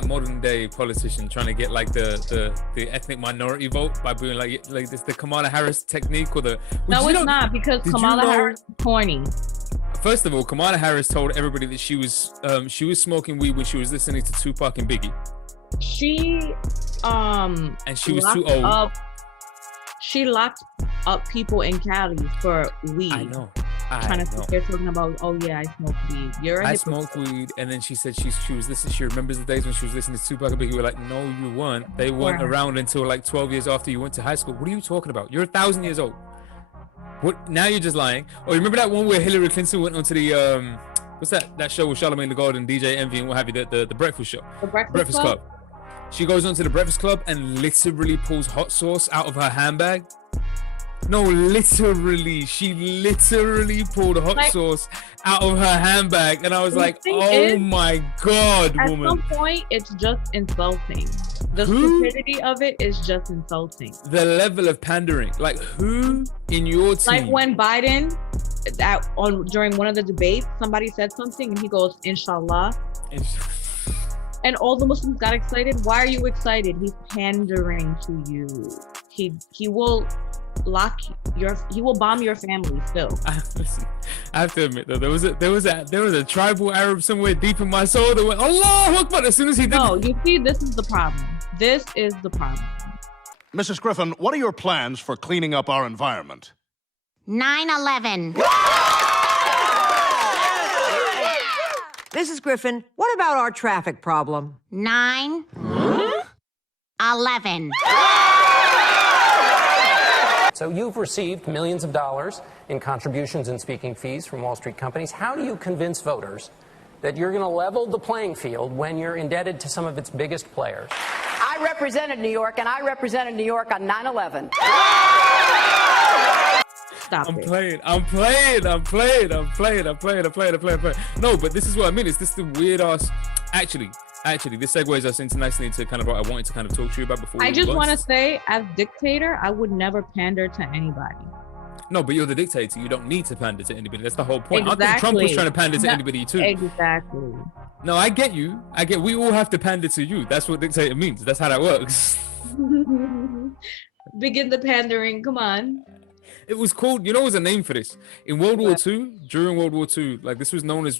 that modern day politician trying to get like the ethnic minority vote by doing like this the Kamala Harris technique or the. No, it's not, because Kamala Harris is corny. First of all, Kamala Harris told everybody that she was smoking weed when she was listening to Tupac and Biggie. And she was too old. She locked up people in Cali for weed. I know. They're talking about, oh yeah, I smoke weed. I smoked weed, and then she said she was listening. She remembers the days when she was listening to Tupac and Biggie. We're like, no, you weren't. They weren't around until like 12 years after you went to high school. What are you talking about? You're 1,000 years old. What? Now you're just lying. Oh, you remember that one where Hillary Clinton went onto the what's that show with Charlamagne the God and DJ Envy and what have you? The Breakfast Show. The Breakfast Club. She goes onto the Breakfast Club and literally pulls hot sauce out of her handbag. No, literally. She literally pulled hot sauce out of her handbag. And I was like, oh my God, woman. At some point, it's just insulting. The stupidity of it is just insulting. The level of pandering. Like, who in your team? Like when Biden, during one of the debates, somebody said something and he goes, Inshallah. And all the Muslims got excited. Why are you excited? He's pandering to you. He will he will bomb your family still. Listen, I have to admit though, there was a tribal Arab somewhere deep in my soul that went, Allahu Akbar, as soon as he did. No, you see, this is the problem. This is the problem. Mrs. Griffin, what are your plans for cleaning up our environment? 9/11. Mrs. Griffin, what about our traffic problem? 9/11. So you've received millions of dollars in contributions and speaking fees from Wall Street companies. How do you convince voters that you're going to level the playing field when you're indebted to some of its biggest players? I represented New York, and I represented New York on 9/11. Stop I'm playing. No, but this is what I mean. It's this the weird ass. Actually, this segues us into nicely into kind of what I wanted to kind of talk to you about before. I just want to say, as dictator, I would never pander to anybody. No, but you're the dictator. You don't need to pander to anybody. That's the whole point. Exactly. I think Trump was trying to pander to anybody too. Exactly. No, I get you. We all have to pander to you. That's what dictator means. That's how that works. Begin the pandering. Come on. It was called, you know, there's a name for this. In World War II, during World War II, like this was known as,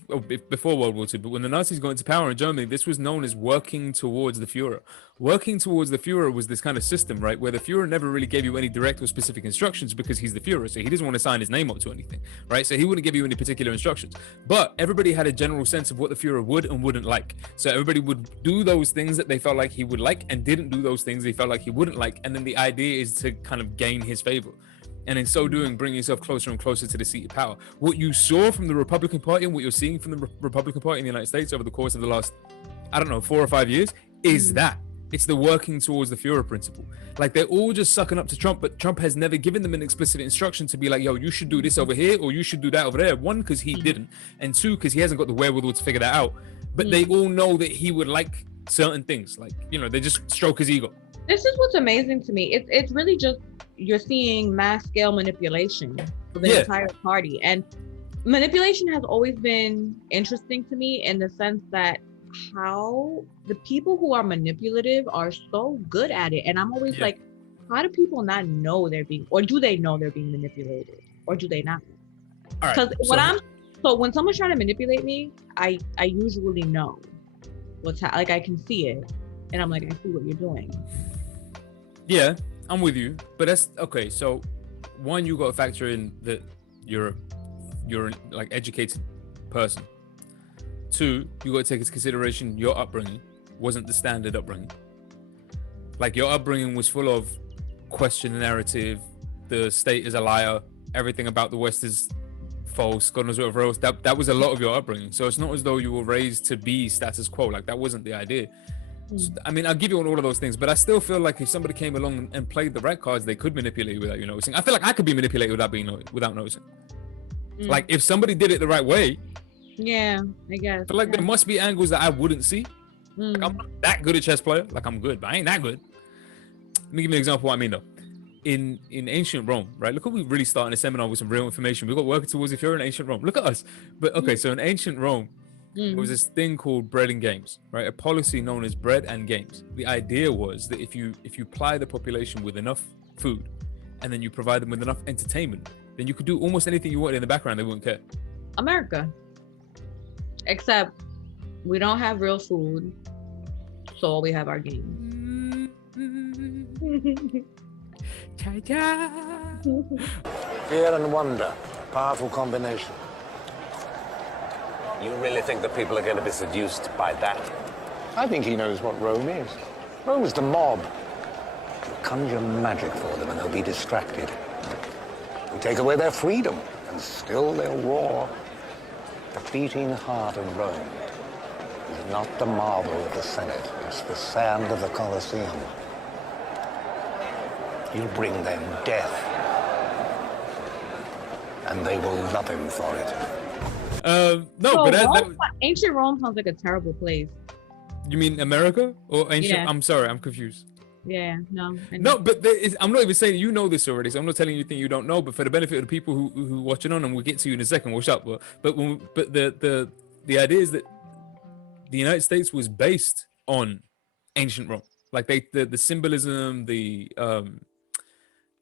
before World War II, but when the Nazis got into power in Germany, this was known as working towards the Führer. Working towards the Führer was this kind of system, right, where the Führer never really gave you any direct or specific instructions because he's the Führer, so he doesn't want to sign his name up to anything, right? So he wouldn't give you any particular instructions. But everybody had a general sense of what the Führer would and wouldn't like. So everybody would do those things that they felt like he would like and didn't do those things they felt like he wouldn't like. And then the idea is to kind of gain his favor. And in so doing, bring yourself closer and closer to the seat of power. What you saw from the Republican Party and what you're seeing from the Republican Party in the United States over the course of the last, 4 or 5 years is that. It's the working towards the Führer principle. Like they're all just sucking up to Trump, but Trump has never given them an explicit instruction to be like, yo, you should do this over here or you should do that over there. One, because he didn't. And two, because he hasn't got the wherewithal to figure that out. But they all know that he would like certain things. Like, you know, they just stroke his ego. This is what's amazing to me. It's really just, you're seeing mass scale manipulation for the entire party. And manipulation has always been interesting to me in the sense that how the people who are manipulative are so good at it. And I'm always like, how do people not know they're being, or do they know they're being manipulated, or do they not? Because when someone's trying to manipulate me, I usually know what's like I can see it, and I'm like, I see what you're doing. Yeah, I'm with you, but that's okay. So, one, you got to factor in that you're like educated person. Two, you got to take into consideration your upbringing wasn't the standard upbringing. Like your upbringing was full of question the narrative, the state is a liar, everything about the West is false, God knows whatever else. That was a lot of your upbringing. So it's not as though you were raised to be status quo. Like that wasn't the idea. So, I mean, I'll give you all of those things, but I still feel like if somebody came along and played the right cards, they could manipulate you without you noticing. I feel like I could be manipulated without noticing. Like if somebody did it the right way. Yeah, I guess. I feel like there must be angles that I wouldn't see. Like I'm not that good a chess player. Like I'm good, but I ain't that good. Let me give you an example of what I mean though. In ancient Rome, right? Look what we really starting a seminar with some real information. We got working towards if you're in ancient Rome. Look at us. But okay, so in ancient Rome, There was this thing called bread and games, right? A policy known as bread and games. The idea was that if you ply the population with enough food, and then you provide them with enough entertainment, then you could do almost anything you want in the background. They wouldn't care. America. Except we don't have real food, so we have our games. Fear and wonder, powerful combination. You really think that people are going to be seduced by that? I think he knows what Rome is. Rome is the mob. You conjure magic for them and they'll be distracted. We take away their freedom and still they'll roar. The beating heart of Rome is not the marble of the Senate, it's the sand of the Colosseum. You'll bring them death, and they will love him for it. No, So but Rome, ancient Rome sounds like a terrible place. you mean America or ancient? Yeah. I'm sorry, I'm confused. Yeah, no. No, but I'm not even saying you know this already, so I'm not telling you anything you don't know. But for the benefit of the people who watching on, and we'll get to you in a second. We'll shut. But the idea is that the United States was based on ancient Rome, like the symbolism, the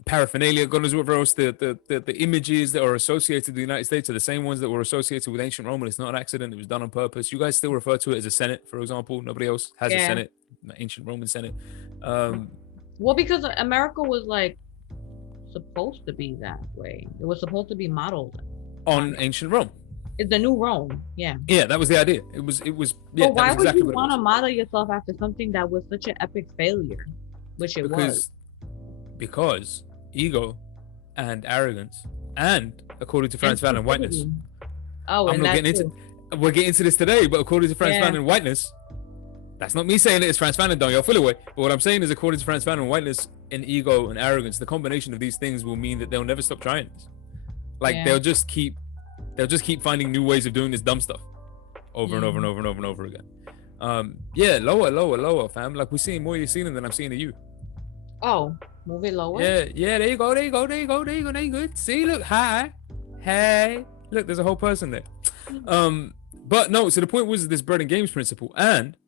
paraphernalia, God knows what else, the images that are associated with the United States are the same ones that were associated with ancient Rome, and it's not an accident. It was done on purpose. You guys still refer to it as a Senate, for example. Nobody else has a Senate, ancient Roman Senate. Well, because America was like supposed to be that way. It was supposed to be modeled on ancient Rome. It's the new Rome. Yeah. Yeah, that was the idea. It was. Yeah. But why that was would exactly you what it want to was. model yourself after something that was such an epic failure, which it was? Because ego and arrogance, and according to Frantz Fanon, whiteness. Oh, and that too. We're getting into this today, but according to Frantz Fanon, whiteness. That's not me saying it. It's Frantz Fanon, don't y'all feel away. But what I'm saying is, according to Frantz Fanon, whiteness and ego and arrogance, the combination of these things will mean that they'll never stop trying this. Like they'll just keep finding new ways of doing this dumb stuff over and over and over and over and over again. Yeah, lower, fam. Like we're seeing more of your ceiling than I'm seeing of you. Oh, move it lower. Yeah. There you go. There you good. See, look, hi, hey, look. There's a whole person there. But no. So the point was this bread and games principle, and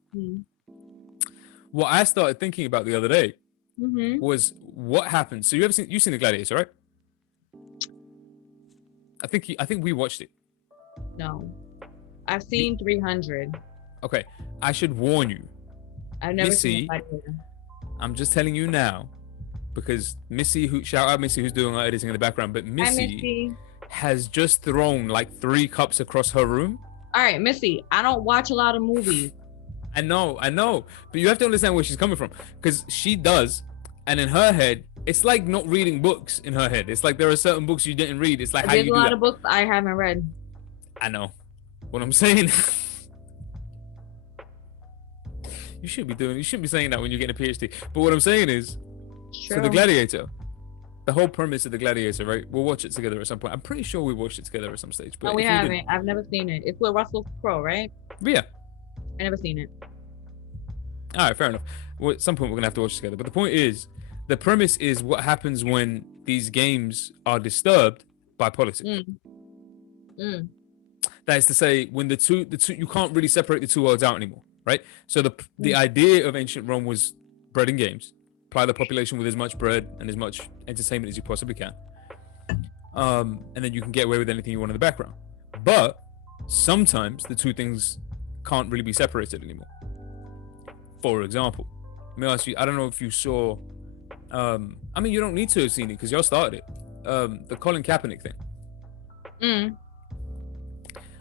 what I started thinking about the other day was what happened. So you've seen the Gladiator, right? I think we watched it. No, I've seen 300. Okay, I should warn you. I've never Missy, seen it. I'm just telling you now, because Missy, shout out Missy, who's doing our editing in the background, but Missy has just thrown like 3 cups across her room. All right, Missy, I don't watch a lot of movies. I know, but you have to understand where she's coming from, because she does, and in her head, it's like not reading books in her head. It's like there are certain books you didn't read. It's like how you do that. There's a lot of books I haven't read. I know. What I'm saying. You shouldn't be saying that when you're getting a PhD. But what I'm saying is, so the Gladiator, the whole premise of the Gladiator, right? We'll watch it together at some point. I'm pretty sure we watched it together at some stage. But no, we haven't. I've never seen it. It's with Russell Crowe, right? Yeah. I never seen it. All right, fair enough. Well, at some point we're gonna have to watch it together. But the point is, the premise is what happens when these games are disturbed by politics. That is to say, when the two, you can't really separate the two worlds out anymore, right? So the idea of ancient Rome was bread and games. Apply the population with as much bread and as much entertainment as you possibly can. And then you can get away with anything you want in the background. But sometimes the two things can't really be separated anymore. For example, let me ask you, I don't know if you saw, I mean, you don't need to have seen it because y'all started it. The Colin Kaepernick thing.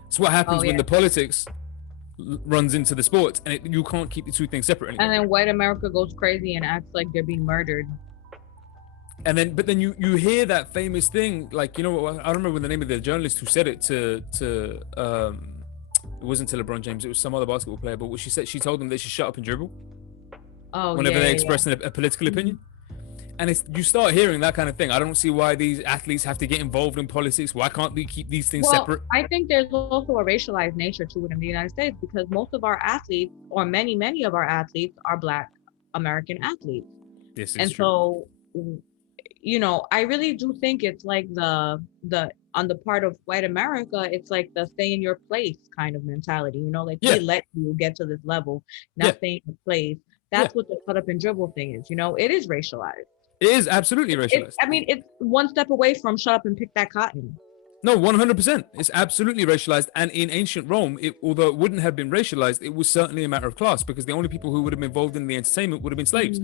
It's what happens when the politics runs into the sports, and you can't keep the two things separate anymore. And then white America goes crazy and acts like they're being murdered. And then, but then you hear that famous thing, like, you know, I don't remember the name of the journalist who said it to it wasn't to LeBron James, it was some other basketball player, but what she said, she told them they should shut up and dribble. Whenever they express a political opinion. And you start hearing that kind of thing. I don't see why these athletes have to get involved in politics. Why can't they keep these things separate? I think there's also a racialized nature to it in the United States, because most of our athletes, or many of our athletes, are Black American athletes. This is and true. So, you know, I really do think it's like the on the part of white America, it's like the stay in your place kind of mentality, like we let you get to this level, now stay in your place. That's what the cut up and dribble thing is, it is racialized. It is absolutely racialized. It's one step away from shut up and pick that cotton. No, 100%. It's absolutely racialized. And in ancient Rome, although it wouldn't have been racialized, it was certainly a matter of class, because the only people who would have been involved in the entertainment would have been slaves.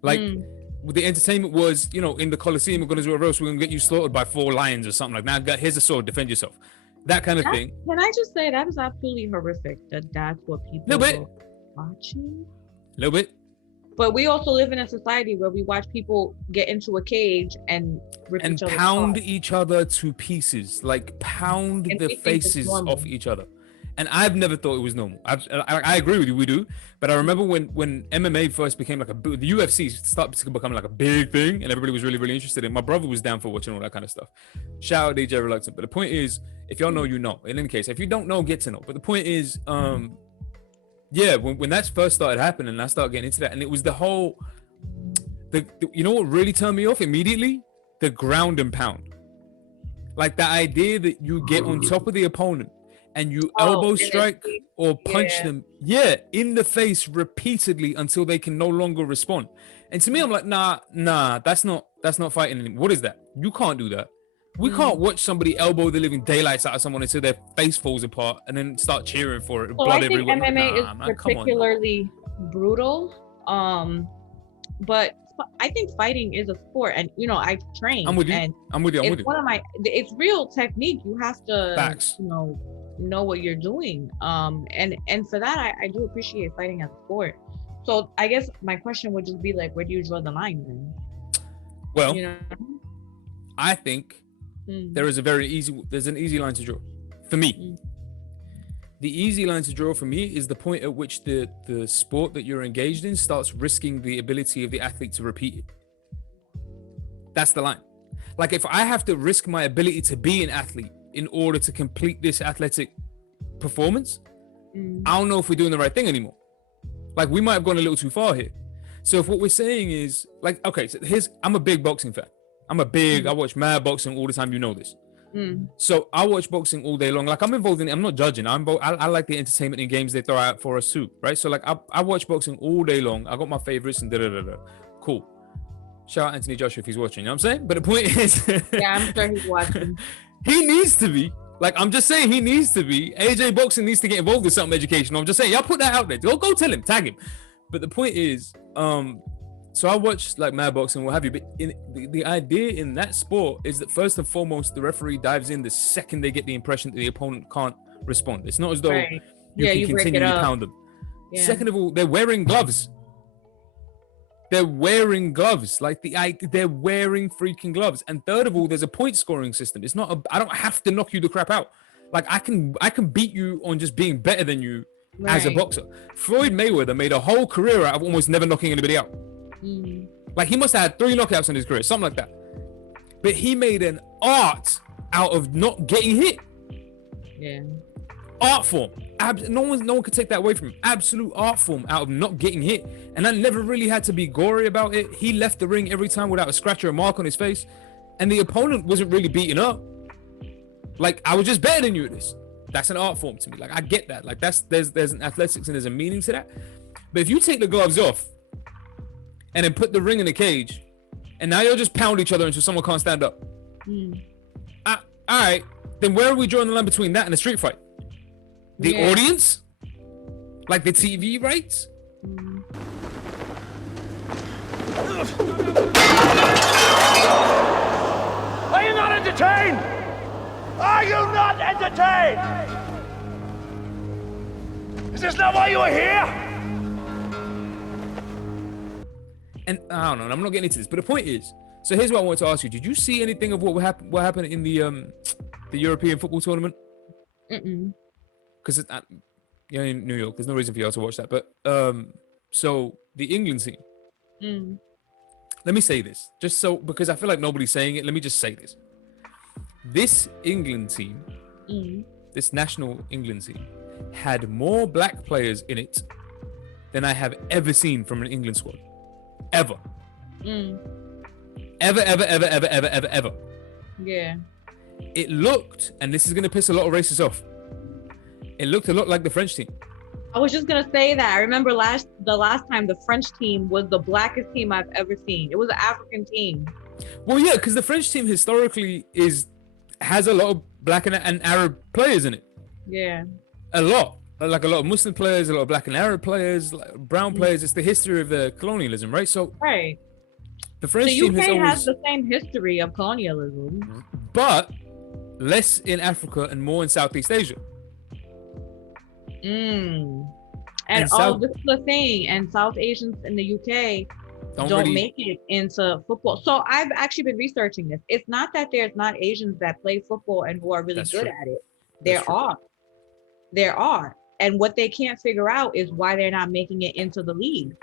Like, the entertainment was, in the Colosseum, we're going to do a roast, we're going to get you slaughtered by 4 lions or something like that. Here's a sword, defend yourself. That kind of thing. Can I just say that is absolutely horrific that's what people are watching? A little bit. But we also live in a society where we watch people get into a cage and rip each other pound off. each other to pieces, like pound the faces off each other. And I've never thought it was normal. I agree with you, we do. But I remember when MMA first became like the UFC started to become like a big thing, and everybody was really, really interested in it. My brother was down for watching all that kind of stuff. Shout out DJ Reluctant. But the point is, if y'all know, you know. In any case, if you don't know, get to know. But the point is, when that first started happening, I started getting into that, and it was the whole, you know what really turned me off immediately? The ground and pound. Like the idea that you get on top of the opponent and you elbow strike or punch them, in the face repeatedly until they can no longer respond. And to me, I'm like, nah, that's not fighting anymore. What is that? You can't do that. We can't watch somebody elbow the living daylights out of someone until their face falls apart and then start cheering for it. So blood I think everywhere. MMA is particularly brutal. But I think fighting is a sport, and I train. I'm with you. And I'm with you. it's real technique. You have to, Facts. know what you're doing. And for that, I do appreciate fighting as a sport. So I guess my question would just be like, where do you draw the line then? Well, I think there's an easy line to draw for me. The easy line to draw for me is the point at which the sport that you're engaged in starts risking the ability of the athlete to repeat it. That's the line. Like, if I have to risk my ability to be an athlete in order to complete this athletic performance, I don't know if we're doing the right thing anymore. Like, we might have gone a little too far here. So if what we're saying is, like, okay, so I'm a big boxing fan. I watch mad boxing all the time, you know this. So I watch boxing all day long. Like, I'm involved in it. I'm not judging. I like the entertainment and games they throw out for us too, right? So like, I watch boxing all day long. I got my favorites and cool. Shout out Anthony Joshua if he's watching, you know what I'm saying? But the point is, yeah, I'm sure he's watching. He needs to be. Like, I'm just saying, he needs to be. AJ Boxing needs to get involved in something educational. I'm just saying, y'all put that out there. Go tell him, tag him. But the point is, so I watch like mad boxing, what have you. But the idea in that sport is that first and foremost, the referee dives in the second they get the impression that the opponent can't respond. It's not as though you can continue to pound them. Yeah. Second of all, they're wearing gloves. They're wearing gloves. Like they're wearing freaking gloves. And third of all, there's a point scoring system. It's not I don't have to knock you the crap out. Like I can beat you on just being better than you as a boxer. Floyd Mayweather made a whole career out of almost never knocking anybody out. Like he must have had 3 knockouts in his career, something like that. But he made an art out of not getting hit. Yeah. Art form. No one could take that away from him. Absolute art form out of not getting hit. And I never really had to be gory about it. He left the ring every time without a scratch or a mark on his face. And the opponent wasn't really beaten up. Like, I was just better than you at this. That's an art form to me. Like, I get that. Like, there's an athletics and there's a meaning to that. But if you take the gloves off and then put the ring in the cage, and now you'll just pound each other until someone can't stand up. All right, then where are we drawing the line between that and a street fight? The audience? Like the TV rights? Are you not entertained? Are you not entertained? Is this not why you are here? And I don't know, I'm not getting into this, but the point is, so here's what I want to ask you. Did you see anything of what happened in the European football tournament? Because you're in New York, there's no reason for you to watch that. But so the England team. Let me say this, just so, because I feel like nobody's saying it. Let me just say this. This England team, this national England team, had more black players in it than I have ever seen from an England squad. Ever. Ever. Yeah. it looked, and this is going to piss a lot of racists off, it looked a lot like the French team. I was just gonna say that. I remember the last time the French team was the blackest team I've ever seen. It was an African team. Well, yeah, because the French team historically has a lot of black and Arab players in it. Yeah. A lot. Like a lot of Muslim players, a lot of black and Arab players, like brown players. It's the history of the colonialism, right? So right. The French the team UK has has the same history of colonialism, but less in Africa and more in Southeast Asia. And this is the thing, and South Asians in the UK don't make it into football. So I've actually been researching this. It's not that there's not Asians that play football and who are really good at it. There are. And what they can't figure out is why they're not making it into the league.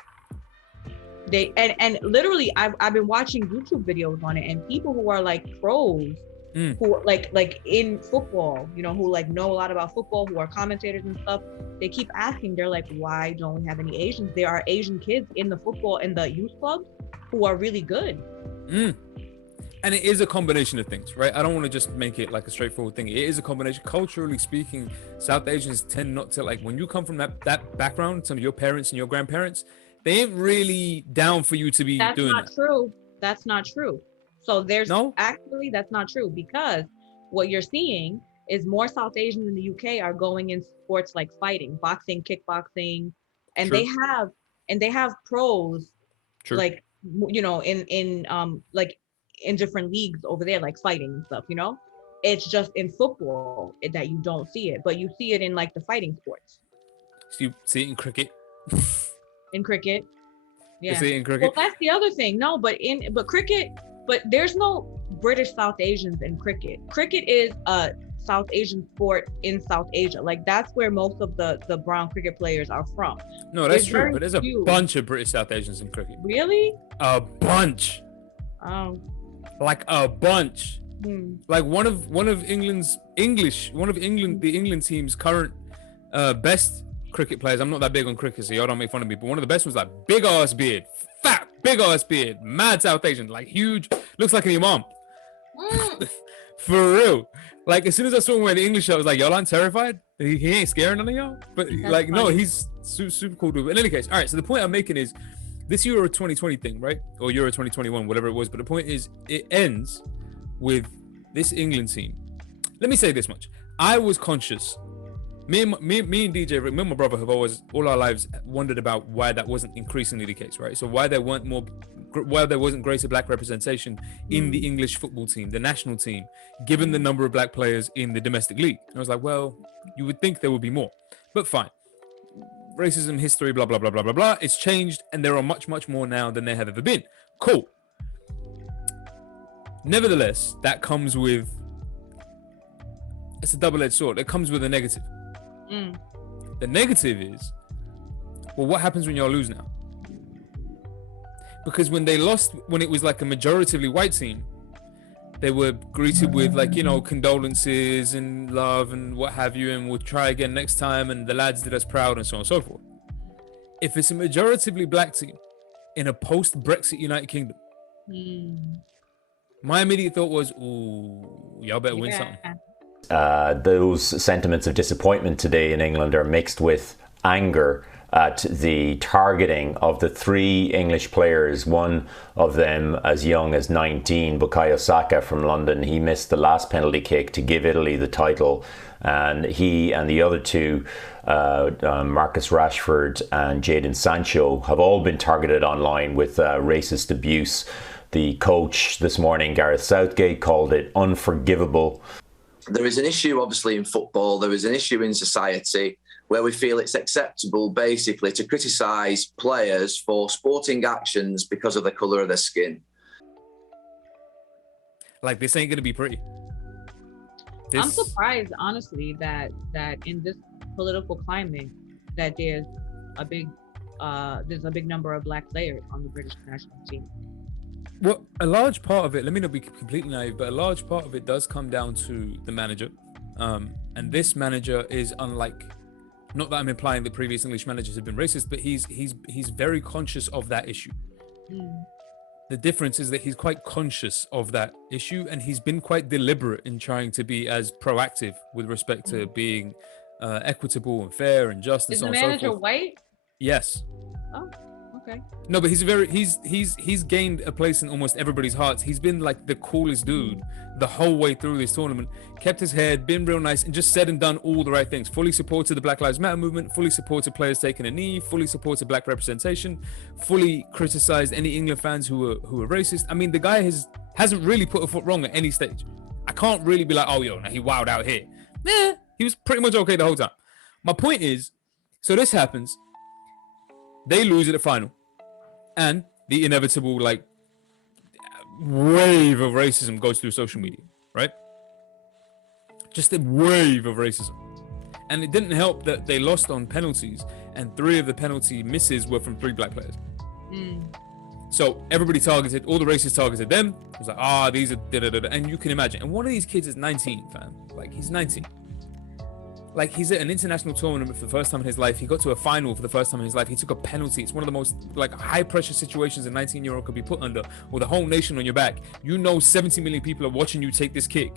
They and literally I've been watching YouTube videos on it, and people who are like pros who like in football, you know, who like know a lot about football, who are commentators and stuff, they keep asking, they're like, why don't we have any Asians? There are Asian kids in the football and the youth clubs who are really good. And it is a combination of things, right? I don't want to just make it like a straightforward thing. It is a combination. Culturally speaking, South Asians tend not to, like, when you come from that background, some of your parents and your grandparents, they ain't really down for you to be doing that. That's not true. So that's not true, because what you're seeing is more South Asians in the UK are going in sports like fighting, boxing, kickboxing, and they have pros, like, you know, in different leagues over there, like fighting and stuff, you know. It's just in football that you don't see it, but you see it in like the fighting sports. So you see it in cricket. In cricket, yeah. You see it in cricket. Well, that's the other thing. No, but cricket. But there's no British South Asians in cricket. Cricket is a South Asian sport in South Asia. Like, that's where most of the brown cricket players are from. No, that's true. But there's a bunch of British South Asians in cricket. Really? A bunch. Oh. Like a bunch. Like one of England the England team's current best cricket players. I'm not that big on cricket, so y'all don't make fun of me. But one of the best was like big ass beard, fat, big ass beard, mad South Asian, like huge, looks like an imam. For real. Like, as soon as I saw him wearing the English shirt, I was like, y'all aren't terrified? He ain't scaring none of y'all? But that's like, funny. No, he's super cool dude. But in any case, all right, so the point I'm making is this Euro 2020 thing, right? Or Euro 2021, whatever it was. But the point is, it ends with this England team. Let me say this much. I was conscious. Me and DJ Rick, me and my brother have always, all our lives, wondered about why that wasn't increasingly the case, right? So why there wasn't greater black representation in the English football team, the national team, given the number of black players in the domestic league. And I was like, well, you would think there would be more, but fine. Racism, history, blah, blah, blah, blah, blah, blah. It's changed, and there are much, much more now than there have ever been. Cool. Nevertheless, that comes with, it's a double-edged sword. It comes with a negative. The negative is, well, what happens when y'all lose now? Because when they lost, when it was like a majoritively white team, they were greeted with, like, you know, condolences and love and what have you, and we'll try again next time, and the lads did us proud, and so on and so forth. If it's a majoritively black team in a post-Brexit United Kingdom, my immediate thought was, ooh, y'all better win something. Those sentiments of disappointment today in England are mixed with anger at the targeting of the three English players, one of them as young as 19, Bukayo Saka from London. He missed the last penalty kick to give Italy the title, and he and the other two, Marcus Rashford and Jadon Sancho, have all been targeted online with racist abuse. The coach this morning, Gareth Southgate, called it unforgivable. There is an issue, obviously, in football. There is an issue in society where we feel it's acceptable, basically, to criticise players for sporting actions because of the colour of their skin. Like, this ain't going to be pretty. I'm surprised, honestly, that in this political climate, that there's a big number of black players on the British national team. Well, a large part of it, let me not be completely naive, but a large part of it does come down to the manager. And this manager is unlike, not that I'm implying that previous English managers have been racist, but he's very conscious of that issue. The difference is that he's quite conscious of that issue, and he's been quite deliberate in trying to be as proactive with respect to being equitable and fair and just and Is so the on and so manager forth. white? Yes. Oh, okay. No, but he's gained a place in almost everybody's hearts. He's been like the coolest dude the whole way through this tournament. Kept his head, been real nice, and just said and done all the right things. Fully supported the Black Lives Matter movement, fully supported players taking a knee, fully supported black representation, fully criticized any England fans who were racist. I mean, the guy hasn't really put a foot wrong at any stage. I can't really be like, oh yo, now he wowed out here. Nah, he was pretty much okay the whole time. My point is, so this happens, they lose at the final, and the inevitable like wave of racism goes through social media, right? Just a wave of racism. And it didn't help that they lost on penalties, and 3 of the penalty misses were from 3 black players. So everybody targeted, all the racists targeted them. It was like, these are da-da-da-da. And you can imagine, and one of these kids is 19, fam. Like, he's 19. Like, he's at an international tournament for the first time in his life. He got to a final for the first time in his life. He took a penalty. It's one of the most like high pressure situations a 19-year-old could be put under, with a whole nation on your back. You know 70 million people are watching you take this kick,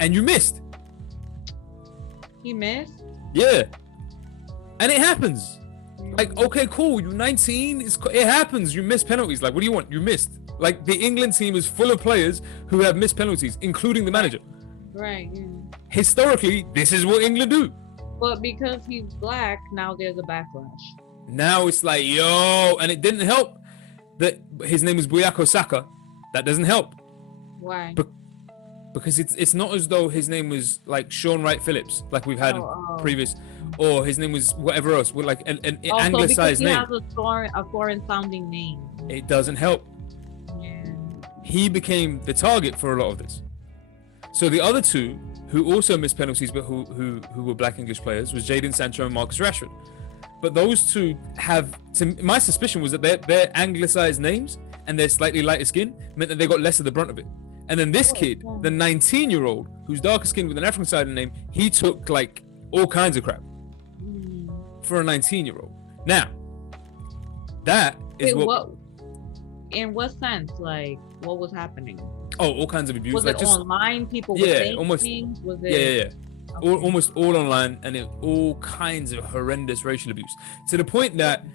and you missed. He missed? Yeah. And it happens. Like, okay, cool, you're 19, it happens. You miss penalties. Like, what do you want? You missed. Like, the England team is full of players who have missed penalties, including the manager. Right, yeah. Historically, this is what England do. But because he's black, now there's a backlash. Now it's like, yo, and it didn't help that his name was Buyako Saka. That doesn't help. Why? Because it's not as though his name was like Sean Wright Phillips, like we've had previous, or his name was whatever else, with like an anglicized name. He has a foreign sounding name. It doesn't help. Yeah. He became the target for a lot of this. So the other 2 who also missed penalties, but who were black English players, was Jadon Sancho and Marcus Rashford. But those 2 have, my suspicion was that their anglicized names and their slightly lighter skin meant that they got less of the brunt of it. And then this kid, the 19-year-old, who's darker skinned with an African side of the name, he took like all kinds of crap for a 19-year-old. Now, that is in what sense? Like, what was happening? Oh, all kinds of abuse. Was like it just online? People were saying almost things? Was it? Yeah. Okay. Almost all online, and all kinds of horrendous racial abuse, to the point that,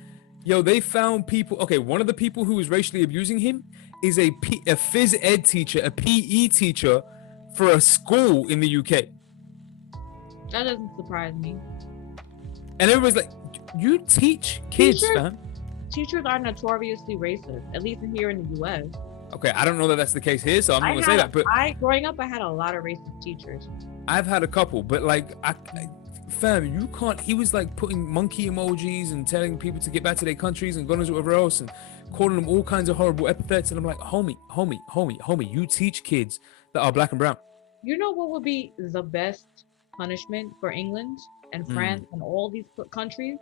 yo, they found people. Okay, one of the people who was racially abusing him is a phys ed teacher, a PE teacher for a school in the UK. That doesn't surprise me. And everybody's like, you teach kids, fam. Teachers are notoriously racist, at least here in the US. Okay, I don't know that that's the case here, so I'm not gonna say that. But growing up, I had a lot of racist teachers. I've had a couple, but like, fam, you can't. He was like putting monkey emojis and telling people to get back to their countries and going to whatever else, and calling them all kinds of horrible epithets. And I'm like, homie, you teach kids that are black and brown. You know what would be the best punishment for England and France and all these countries?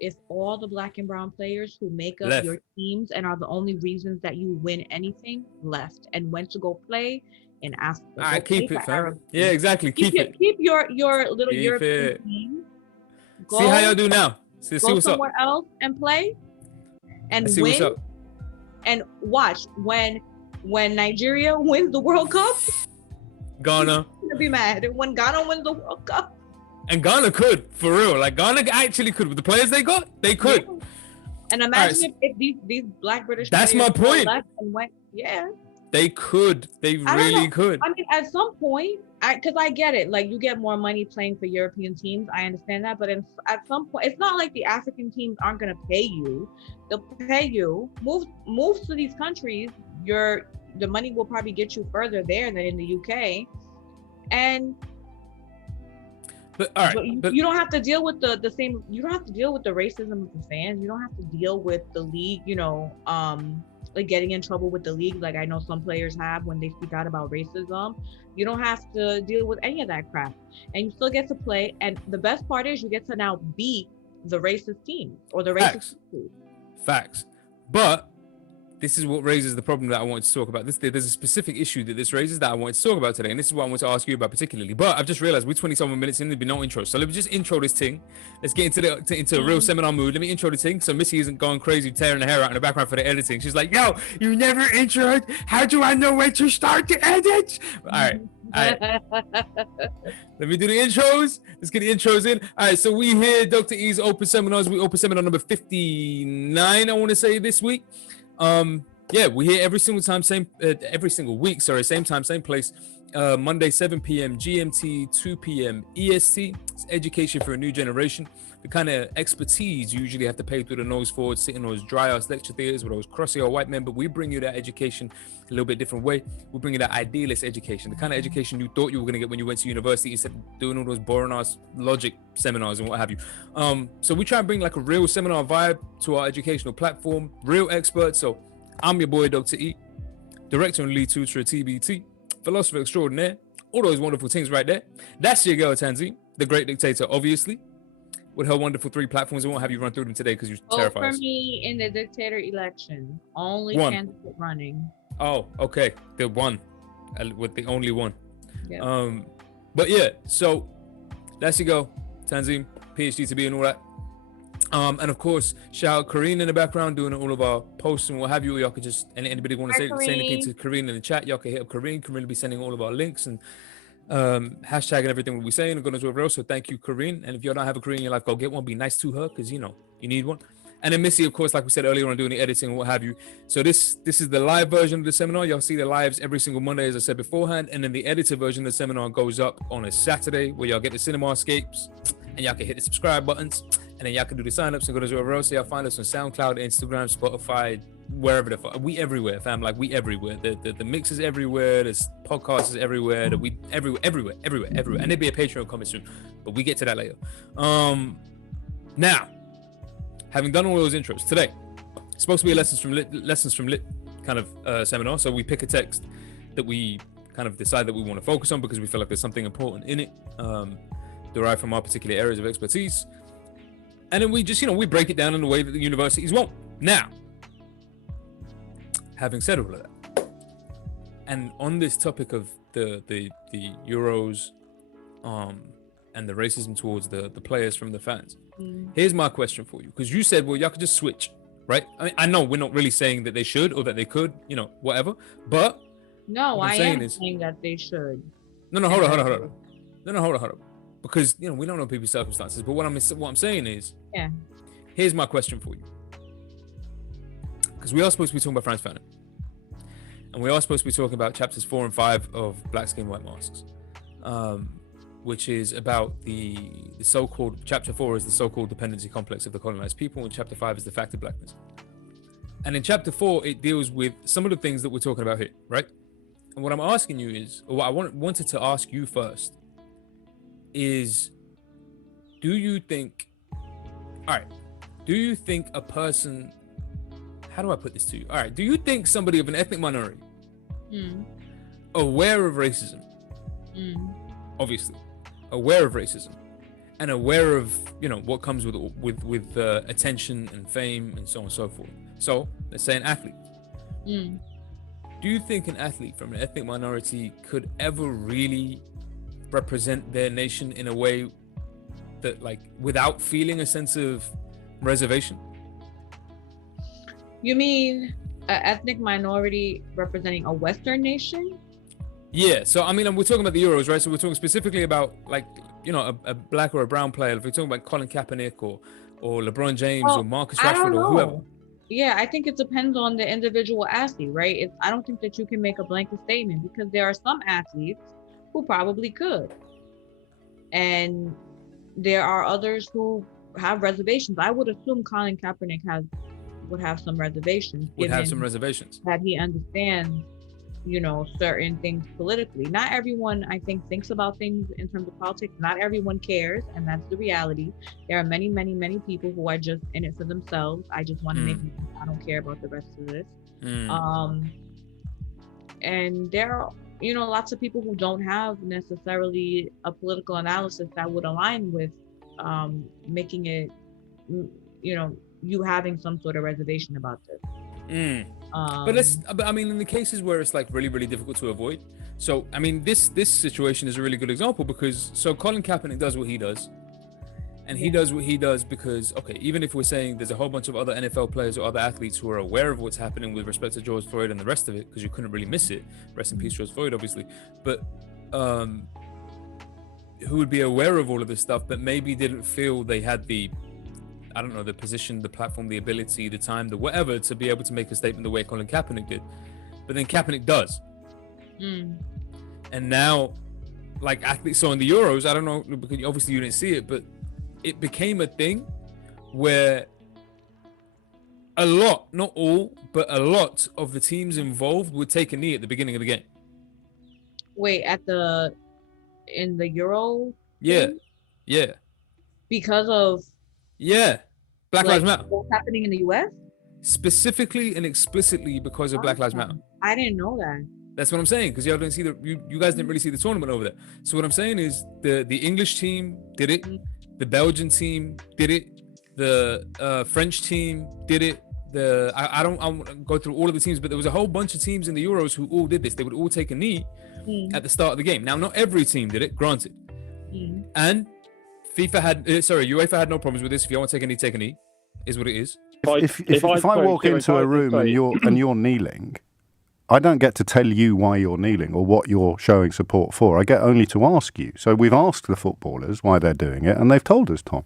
If all the black and brown players who make up your teams and are the only reasons that you win anything left and went to go play in Africa. I keep it, fam. Yeah, exactly. Keep it. Keep your little European team. See how y'all do now. See go what's somewhere up. else and play and see win. What's up. And watch when Nigeria wins the World Cup. Ghana. You're gonna be mad when Ghana wins the World Cup. And Ghana could, for real. Like, Ghana actually could. With the players they got, they could. Yeah. And imagine if these black British that's my point. Left and went, they could. They really could. I mean, at some point, because I get it. Like, you get more money playing for European teams. I understand that. But at some point, it's not like the African teams aren't going to pay you. They'll pay you. Move to these countries. The money will probably get you further there than in the UK. And... But all right, but you don't have to deal with the same. You don't have to deal with the racism of the fans. You don't have to deal with the league. Like getting in trouble with the league, like I know some players have when they speak out about racism. You don't have to deal with any of that crap, and you still get to play. And the best part is you get to now beat the racist team or the racist team. Facts. But this is what raises the problem that I wanted to talk about. There's a specific issue that this raises that I wanted to talk about today, and this is what I want to ask you about particularly. But I've just realized we're 27 minutes in, there'll be no intro. So let me just intro this thing. Let's get into a real seminar mood. Let me intro the thing so Missy isn't going crazy, tearing her hair out in the background for the editing. She's like, yo, you never introed. How do I know when to start the edit? All right. Let me do the intros. Let's get the intros in. All right, so we here, Dr. E's Open Seminars. We open seminar number 59, I want to say, this week. Yeah, we're here every single week, same time, same place. Monday, 7 p.m. GMT, 2 p.m. EST. It's education for a new generation. The kind of expertise you usually have to pay through the nose forward, sit in those dry ass lecture theaters with those crossy old white men, but we bring you that education a little bit different way. We bring you that idealist education, the kind of education you thought you were going to get when you went to university instead of doing all those boring ass logic seminars and what have you. So we try and bring like a real seminar vibe to our educational platform, real experts. So I'm your boy, Dr. E, director and lead tutor at TBT, philosopher extraordinaire, all those wonderful things right there. That's your girl, Tanzine, the great dictator, obviously, with her wonderful 3 platforms. I won't have you run through them today because you're terrified. For me, in the dictator election, only one candidate running. Oh, okay. The one, with the only one. Yeah. But yeah, so that's you go, Tanzine, PhD to be and all that. And of course, shout out Karine in the background doing all of our posts and what have you. Y'all could just, and anybody want to say anything to Karine in the chat, y'all can hit up Karine. Karine will be sending all of our links and hashtagging everything we'll be saying and going to whatever else. So thank you, Karine. And if you don't have a Karine in your life, go get one. Be nice to her because you know you need one. And then Missy, of course, like we said earlier on, doing the editing and what have you. So this is the live version of the seminar. Y'all see the lives every single Monday, as I said beforehand. And then the edited version of the seminar goes up on a Saturday where y'all get the cinema escapes and y'all can hit the subscribe buttons. And then y'all can do the signups and go to wherever else. So y'all find us on SoundCloud, Instagram, Spotify, wherever the fuck. We everywhere, fam. Like we everywhere. The mix is everywhere. The podcast is everywhere. Everywhere. And there'll be a Patreon coming soon, but we get to that later. Now, having done all those intros today, it's supposed to be a lessons from lit kind of seminar. So we pick a text that we kind of decide that we want to focus on because we feel like there's something important in it, derived from our particular areas of expertise. And then we just, we break it down in the way that the universities won't. Now, having said all of that, and on this topic of the Euros, and the racism towards the players from the fans, here's my question for you. Because you said, well, y'all could just switch, right? I mean, I know we're not really saying that they should or that they could, whatever. But no, I am saying that they should. No, hold on. Because we don't know people's circumstances, but what I'm saying is, yeah. Here's my question for you. Because we are supposed to be talking about Frantz Fanon, and we are supposed to be talking about chapters 4 and 5 of Black Skin, White Masks, which is about the so-called chapter 4 is the so-called dependency complex of the colonized people, and chapter 5 is the fact of blackness. And in chapter 4, it deals with some of the things that we're talking about here, right? And what I'm asking you is, or what I wanted to ask you first, is do you think a person, how do I put this to you? All right, do you think somebody of an ethnic minority, aware of racism, obviously aware of racism and aware of what comes with attention and fame and so on and so forth, so let's say an athlete, do you think an athlete from an ethnic minority could ever really represent their nation in a way that, like, without feeling a sense of reservation? You mean an ethnic minority representing a Western nation? Yeah, so I mean, we're talking about the Euros, right? So we're talking specifically about, like, a black or a brown player. If we're talking about Colin Kaepernick or LeBron James or Marcus Rashford or whoever. Yeah, I think it depends on the individual athlete, right? I don't think that you can make a blanket statement, because there are some athletes who probably could, and there are others who have reservations. I would assume Colin Kaepernick would have some reservations. That he understands, certain things politically. Not everyone, I think, thinks about things in terms of politics. Not everyone cares, and that's the reality. There are many, many, many people who are just in it for themselves. I just want to make them, I don't care about the rest of this. And there are lots of people who don't have necessarily a political analysis that would align with making it, you having some sort of reservation about this. But I mean, in the cases where it's like really, really difficult to avoid. So I mean, this situation is a really good example because so Colin Kaepernick does what he does, and he does what he does because okay, even if we're saying there's a whole bunch of other NFL players or other athletes who are aware of what's happening with respect to George Floyd and the rest of it, because you couldn't really miss it. Rest in peace, George Floyd, obviously. But who would be aware of all of this stuff, but maybe didn't feel they had the, I don't know, the position, the platform, the ability, the time, the whatever to be able to make a statement the way Colin Kaepernick did. But then Kaepernick does. And now, like athletes, so in the Euros, I don't know, because obviously you didn't see it, but it became a thing where a lot, not all, but a lot of the teams involved would take a knee at the beginning of the game. Wait, in the Euro? Yeah. Thing? Yeah. Because of Black Lives Matter. What's happening in the US? Specifically and explicitly because of Black Lives Matter. I didn't know that. That's what I'm saying, because y'all didn't see you guys didn't really see the tournament over there. So what I'm saying is the English team did it, the Belgian team did it, the French team did it. I won't go through all of the teams, but there was a whole bunch of temes in the Euros who all did this. They would all take a knee at the start of the game. Now, not every team did it, granted. And UEFA had no problems with this. If you want to take a knee, take a knee, is what it is. If I walk into a room and you're kneeling, I don't get to tell you why you're kneeling or what you're showing support for. I get only to ask you. So we've asked the footballers why they're doing it, and they've told us, Tom.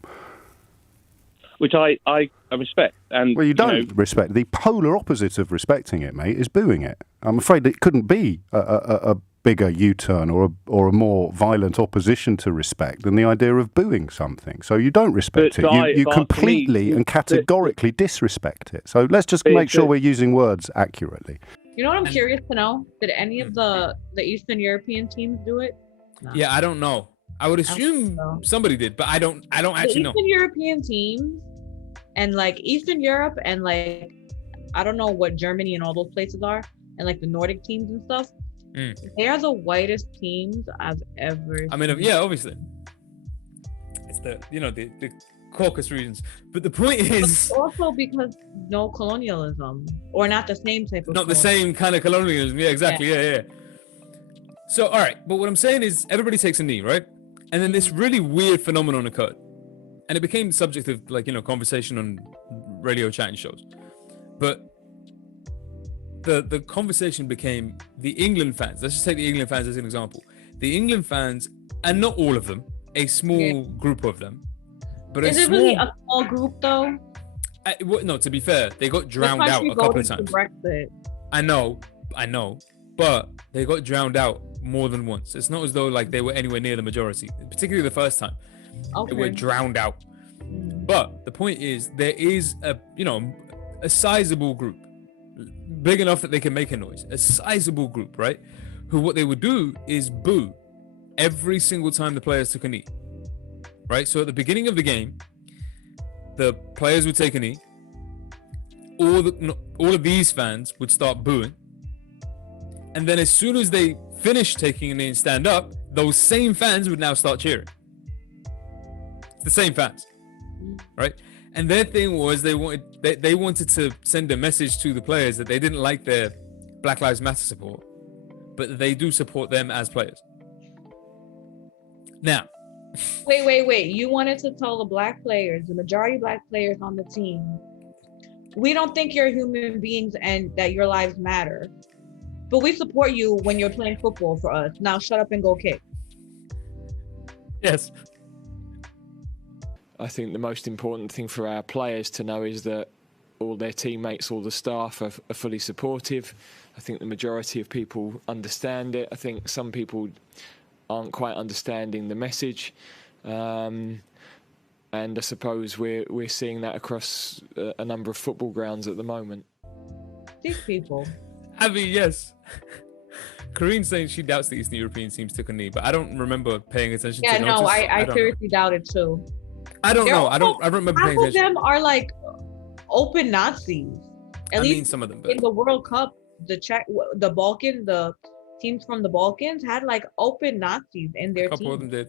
Which I respect. And well, you don't respect. The polar opposite of respecting it, mate, is booing it. I'm afraid it couldn't be a bigger U-turn or a more violent opposition to respect than the idea of booing something. So you don't respect it. You completely and categorically disrespect it. So let's just make sure we're using words accurately. You know what I'm curious to know? Did any of the Eastern European teams do it? No. Yeah, I don't know. I would assume somebody did, but I don't actually know. Eastern European teams and like Eastern Europe and like I don't know what Germany and all those places are, and like the Nordic teams and stuff. They are the whitest teams I've ever seen. I mean, yeah, obviously. It's the Caucasus regions. But the point is also because no colonialism, or not the same type of not the same kind of colonialism. Yeah, exactly. Yeah. So all right, but what I'm saying is everybody takes a knee, right? And then this really weird phenomenon occurred. And it became the subject of conversation on radio chatting shows. But the conversation became the England fans. Let's just take the England fans as an example. The England fans, and not all of them, a small group of them. But is it really a small group though? No, to be fair, they got drowned out a couple of times. I know, but they got drowned out more than once. It's not as though like they were anywhere near the majority, particularly the first time. They were drowned out. But the point is, there is a sizable group, big enough that they can make a noise, a sizable group, right? Who what they would do is boo every single time the players took a knee. Right, so at the beginning of the game, the players would take a knee. All of these fans would start booing, and then as soon as they finished taking a knee and stand up, those same fans would now start cheering. It's the same fans, right? And their thing was they wanted to send a message to the players that they didn't like their Black Lives Matter support, but they do support them as players. Now. Wait. You wanted to tell the majority black players on the team, we don't think you're human beings and that your lives matter, but we support you when you're playing football for us. Now shut up and go kick. Yes. I think the most important thing for our players to know is that all their teammates, all the staff are fully supportive. I think the majority of people understand it. I think some people aren't quite understanding the message, and I suppose we're seeing that across a number of football grounds at the moment. These people. I mean, yes. Kareen's saying she doubts the Eastern European teams took a knee, but I don't remember paying attention to it. Yeah, no, I seriously doubt it too. I don't know. I don't remember paying attention. Half of them are like open Nazis. At least some of them. In the World Cup, the Balkans, the teams from the Balkans had like open Nazis in their team. A couple of them did.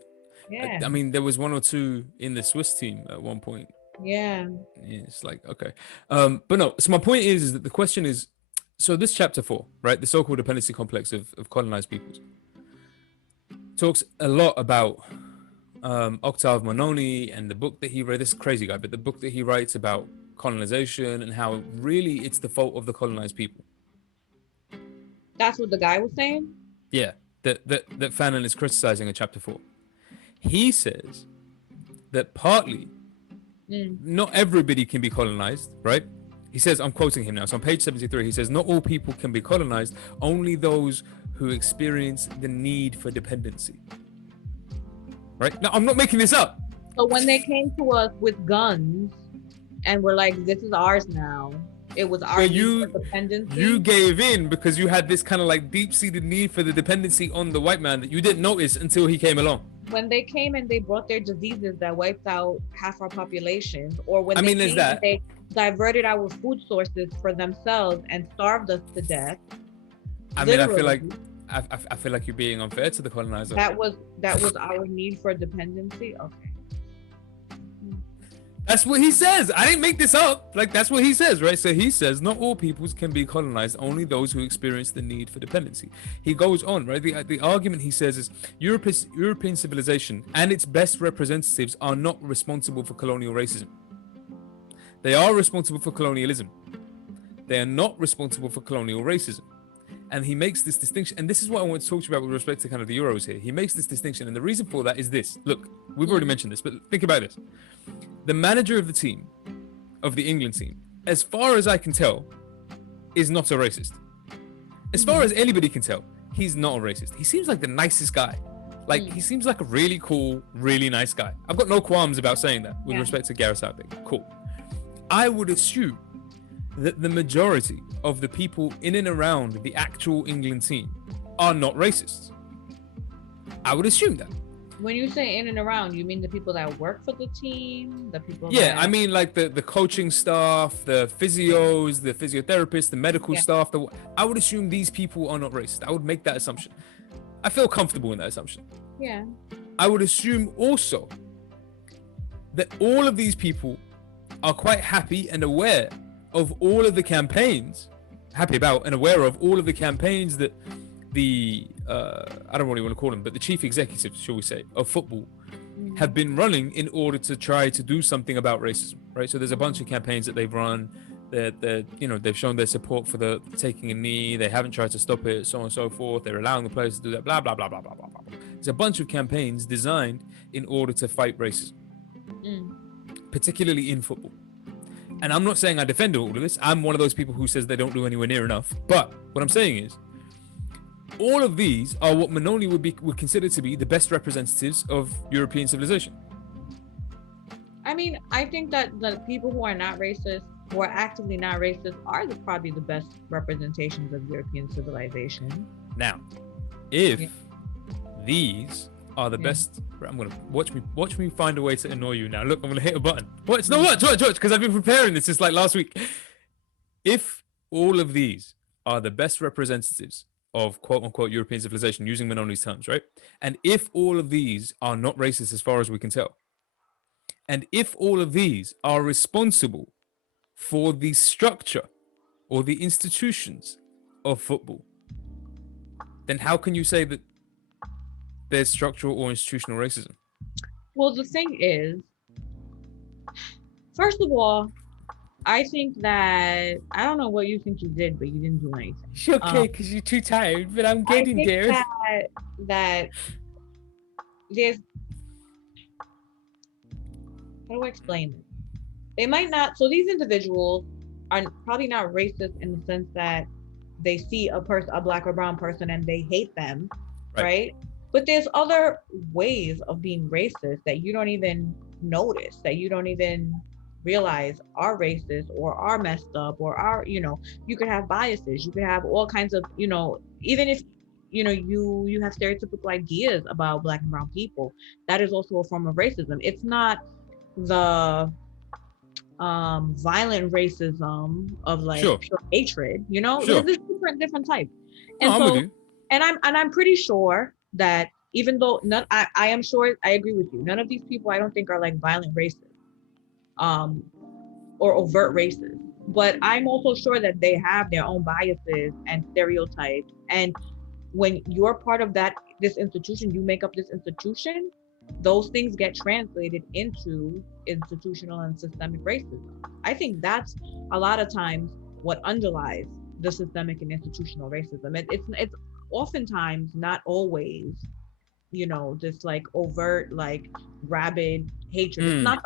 Yeah. I mean, there was one or two in the Swiss team at one point. Yeah. It's like, okay. But no, so my point is that the question is, So this chapter 4, right, the so-called dependency complex of colonized peoples, talks a lot about Octave Mononi and the book that he wrote. This is a crazy guy, but the book that he writes about colonization and how really it's the fault of the colonized people. That's what the guy was saying? Yeah, that Fanon is criticizing in chapter 4. He says that partly not everybody can be colonized, right? He says, I'm quoting him now. So on page 73, he says, not all people can be colonized, only those who experience the need for dependency. Right? Now, I'm not making this up. So when they came to us with guns and were like, this is ours now, it was our need for dependency. You gave in because you had this kind of like deep-seated need for the dependency on the white man that you didn't notice until he came along. When they came and they brought their diseases that wiped out half our populations, or when they diverted our food sources for themselves and starved us to death. I mean, I feel like you're being unfair to the colonizer. That was our need for dependency. Okay. That's what he says. I didn't make this up. Like, that's what he says, right? So he says, not all peoples can be colonized, only those who experience the need for dependency. He goes on, right? The argument he says is European civilization and its best representatives are not responsible for colonial racism. They are responsible for colonialism. They are not responsible for colonial racism. And he makes this distinction, and this is what I want to talk to you about with respect to kind of the Euros here. He makes this distinction, and the reason for that is this. Look, we've already mentioned this, but think about this. The manager of the team, of the England team, as far as I can tell, is not a racist. As far as anybody can tell, he's not a racist. He seems like the nicest guy. Like, he seems like a really cool, really nice guy. I've got no qualms about saying that with respect to Gareth Southgate. Cool. I would assume that the majority of the people in and around the actual England team are not racists. I would assume that. When you say in and around, you mean the people that work for the team, the people I mean like the coaching staff, the physios, the physiotherapists, the medical staff. I would assume these people are not racist. I would make that assumption. I feel comfortable in that assumption. Yeah. I would assume also that all of these people are quite happy and aware of all of the campaigns, aware of all of the campaigns that the, I don't really want to call them, but the chief executives, shall we say, of football have been running in order to try to do something about racism, right? So there's a bunch of campaigns that they've run that they've shown their support for the taking a knee. They haven't tried to stop it, so on and so forth. They're allowing the players to do that, blah, blah, blah, blah, blah, blah, blah. There's a bunch of campaigns designed in order to fight racism, particularly in football. And I'm not saying I defend all of this. I'm one of those people who says they don't do anywhere near enough. But what I'm saying is, all of these are what Mononi would consider to be the best representatives of European civilization. I mean, I think that the people who are not racist, who are actively not racist, are probably the best representations of European civilization. Now, if these are the best, I'm gonna watch me find a way to annoy you now. Look, I'm gonna hit a button. Watch, because I've been preparing this since like last week. If all of these are the best representatives of quote unquote European civilization, using Mononi's terms, right? And if all of these are not racist as far as we can tell, and if all of these are responsible for the structure or the institutions of football, then how can you say that there's structural or institutional racism? Well, the thing is, first of all, I think that, I don't know what you think you did, but you didn't do anything. It's okay, because you're too tired, but I'm getting there. That there's, how do I explain this? They might not, so these individuals are probably not racist in the sense that they see a black or brown person and they hate them, right? But there's other ways of being racist that you don't even notice, that you don't even realize are racist or are messed up or are, you could have biases, you could have all kinds of, even if, you have stereotypical ideas about black and brown people, that is also a form of racism. It's not the violent racism of like pure hatred, there's different types. And I'm pretty sure that even though I am sure, I agree with you, none of these people I don't think are like violent racists or overt racists. But I'm also sure that they have their own biases and stereotypes. And when you're part of this institution, you make up this institution, those things get translated into institutional and systemic racism. I think that's a lot of times what underlies the systemic and institutional racism. It's oftentimes, not always, this like overt, like rabid hatred. It's not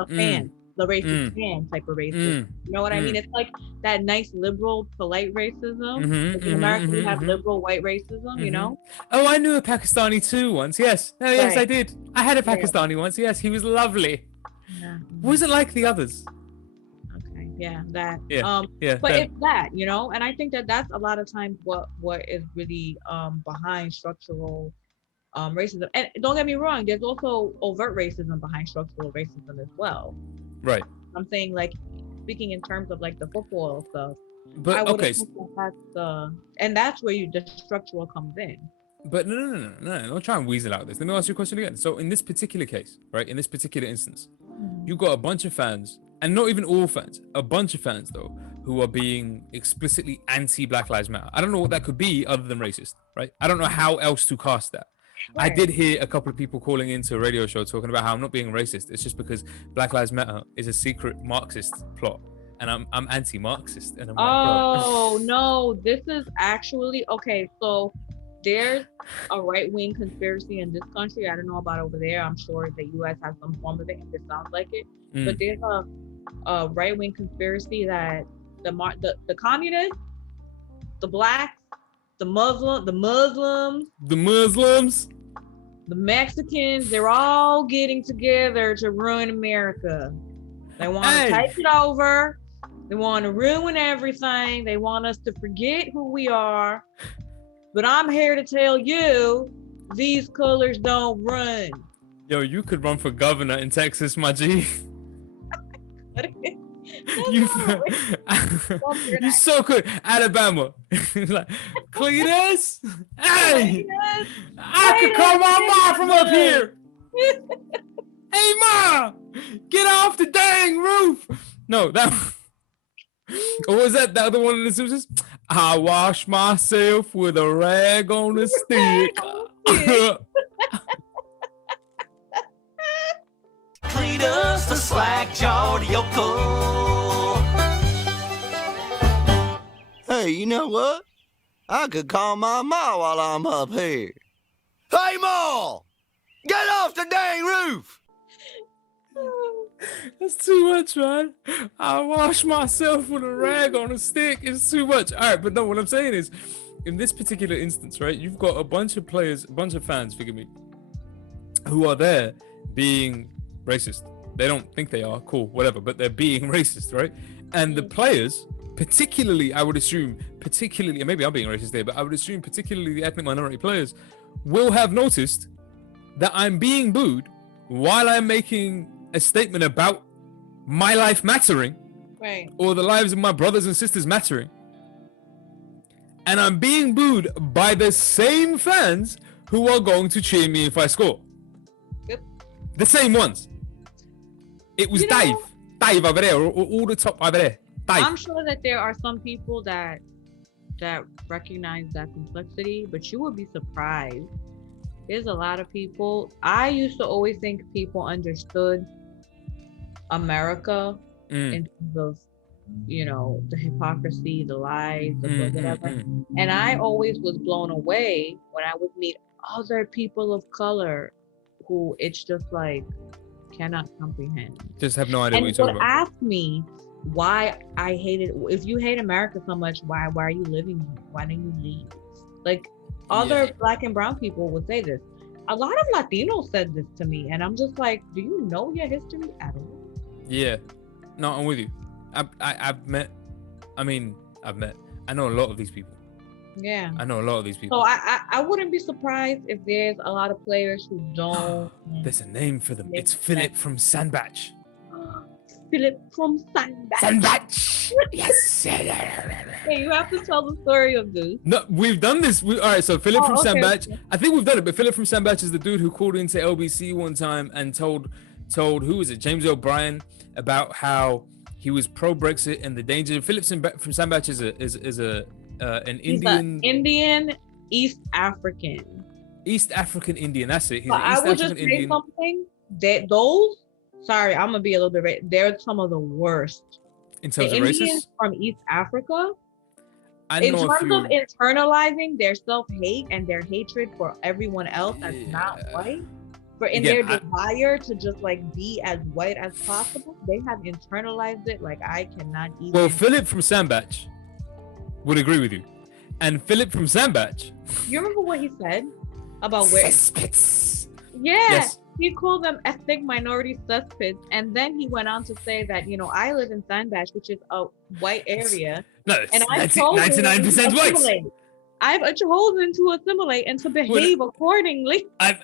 the racist fan type of racism. You know what I mean? It's like that nice liberal, polite racism. In America, we have liberal white racism, you know? Oh, I knew a Pakistani too once. Yes. No, yes, I did. I had a Pakistani once. Yes, he was lovely. Yeah. Wasn't like the others. Okay. Yeah, that. Yeah. But it's that, and I think that that's a lot of times what is really behind structural racism. And don't get me wrong, there's also overt racism behind structural racism as well. Right. I'm saying, like, speaking in terms of like the football stuff. But okay. That's where the structural comes in. But no. Don't try and weasel out this. Let me ask you a question again. So in this particular case, right, in this particular instance, you got a bunch of fans, and not even all fans, a bunch of fans though, who are being explicitly anti-Black Lives Matter. I don't know what that could be other than racist, right? I don't know how else to cast that. Right. I did hear a couple of people calling into a radio show talking about how I'm not being racist. It's just because Black Lives Matter is a secret Marxist plot, and I'm anti-Marxist. And I'm like, no, this is actually okay. So there's a right-wing conspiracy in this country. I don't know about over there. I'm sure the U.S. has some form of it, and it sounds like it. But there's a right-wing conspiracy that the communists, the blacks, the Muslims, the Mexicans, they're all getting together to ruin America. They want to take it over. They want to ruin everything. They want us to forget who we are. But I'm here to tell you, these colors don't run. Yo, you could run for governor in Texas, my G. You so good. Alabama. Like, Cletus? Hey! I could call my mom from up here. Hey, Ma! Get off the dang roof! No, that... What was that? The other one in the Simpsons? I wash myself with a rag on a stick. Cletus the slack-jawed yokel. Hey, you know what? I could call my ma while I'm up here. Hey, Ma! Get off the dang roof! That's too much, man. I wash myself with a rag on a stick. It's too much. All right, but no, what I'm saying is, in this particular instance, right, you've got a bunch of players, a bunch of fans, forgive me, who are there being racist. They don't think they are, cool, whatever, but they're being racist, right? And the players, particularly, I would assume, and maybe I'm being racist there, but I would assume particularly the ethnic minority players will have noticed that I'm being booed while I'm making a statement about my life mattering, right, or the lives of my brothers and sisters mattering. And I'm being booed by the same fans who are going to cheer me if I score. Yep. The same ones. It was Dave over there, all the top over there. Dave. I'm sure that there are some people that recognize that complexity, but you would be surprised. There's a lot of people. I used to always think people understood America in terms of, the hypocrisy, the lies, whatever. And I always was blown away when I would meet other people of color who it's just like cannot comprehend. Just have no idea and what you're talking about. Ask me why I hated. If you hate America so much, why are you living here? Why don't you leave? Like other Black and brown people would say this. A lot of Latinos said this to me, and I'm just like, do you know your history at all? Yeah, no, I'm with you. I've met. I know a lot of these people. Yeah, I know a lot of these people. So I wouldn't be surprised if there's a lot of players who don't. There's a name for them. It's Philip from Sandbach. Philip from Sandbach. Sandbach. Yes. Hey, you have to tell the story of this. No, we've done this. All right, so Philip from Sandbach. Okay. I think we've done it, but Philip from Sandbach is the dude who called into LBC one time and told who is it, James O'Brien, about how He was pro-Brexit and the danger. Philip from Sandbach is an Indian East African. East African Indian. That's it. He's But an East I will African just say Indian. something. That those, sorry, I'm gonna be a little bit. They're some of the worst. In terms the of Indians racist, from East Africa. in terms of internalizing their self-hate and their hatred for everyone else that's not white, their desire to just like be as white as possible, they have internalized it like I cannot even. Well, Philip from Sandbach would agree with you, and Philip from Sandbach. You remember what he said about where? Cesspits. Yeah. Yes. He called them ethnic minority cesspits, and then he went on to say that I live in Sandbach, which is a white area, and I've 99% white. I've chosen to assimilate and to behave accordingly. I'm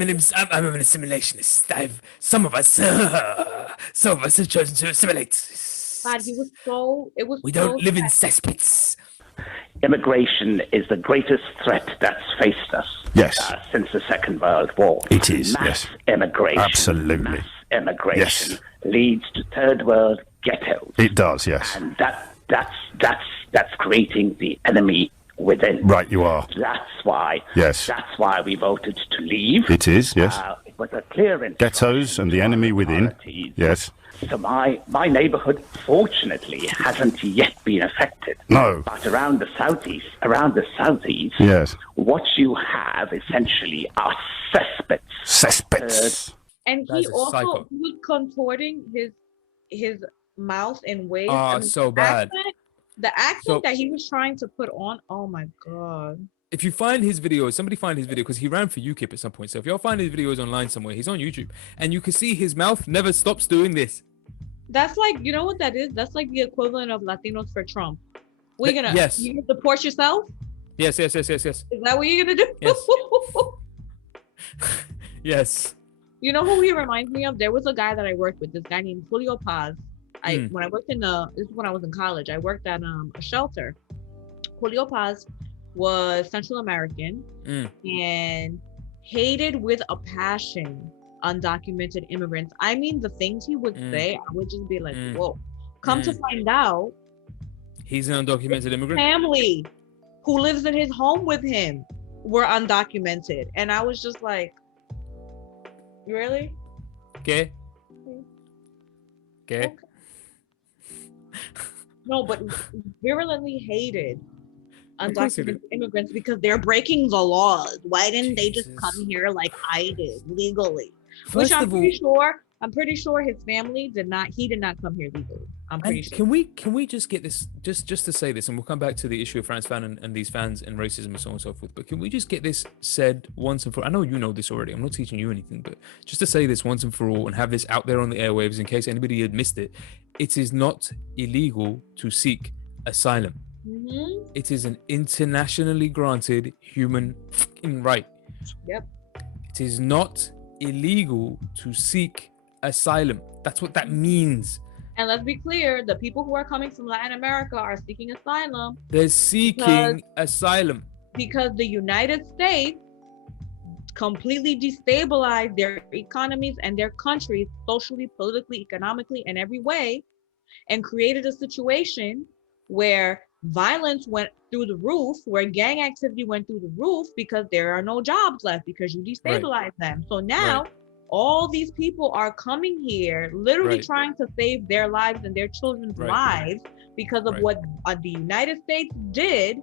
an assimilationist. Some of us have chosen to assimilate. God, he was so. It was. We don't live in cesspits. Immigration is the greatest threat that's faced us since the Second World War. It is, mass immigration. Absolutely. Mass immigration leads to third world ghettos. It does, yes. And that's creating the enemy within. Right, you are. That's why. Yes. That's why we voted to leave. It is, yes. It was a clear ghettos and the enemy within. Yes. So my neighbourhood, fortunately, hasn't yet been affected. No. But around the southeast, yes, what you have essentially are cesspits. Cesspits. And he also was contorting his mouth in ways. So bad. The accent that he was trying to put on. Oh my God. If you find his video, somebody find his video because he ran for UKIP at some point. So if y'all find his videos online somewhere, he's on YouTube, and you can see his mouth never stops doing this. That's like, you know what that is? That's like the equivalent of Latinos for Trump. We're gonna you gonna support yourself? Yes. Is that what you're gonna do? Yes. Yes. You know who he reminds me of? There was a guy that I worked with, this guy named Julio Paz. When I worked this is when I was in college. I worked at a shelter. Julio Paz was Central American and hated with a passion undocumented immigrants. I mean, the things he would say, I would just be like, whoa. Come to find out, he's an undocumented immigrant. Family who lives in his home with him were undocumented. And I was just like, really? Okay. No, but virulently hated undocumented immigrants because they're breaking the laws. Why didn't they just come here like I did legally? Which I'm pretty sure his family did not. He did not come here legally. I'm pretty sure. Can we just get this just to say this, and we'll come back to the issue of Frantz Fanon and these fans and racism and so on and so forth. But can we just get this said once and for all? I know you know this already. I'm not teaching you anything, but just to say this once and for all and have this out there on the airwaves in case anybody had missed it. It is not illegal to seek asylum. Mm-hmm. It is an internationally granted human right. Yep. It is not illegal to seek asylum. That's what that means. And let's be clear, the people who are coming from Latin America are seeking asylum. They're seeking asylum. Because the United States completely destabilized their economies and their countries socially, politically, economically, in every way, and created a situation where violence went through the roof, where gang activity went through the roof because there are no jobs left because you destabilized them. So now all these people are coming here literally trying to save their lives and their children's lives because of what the United States did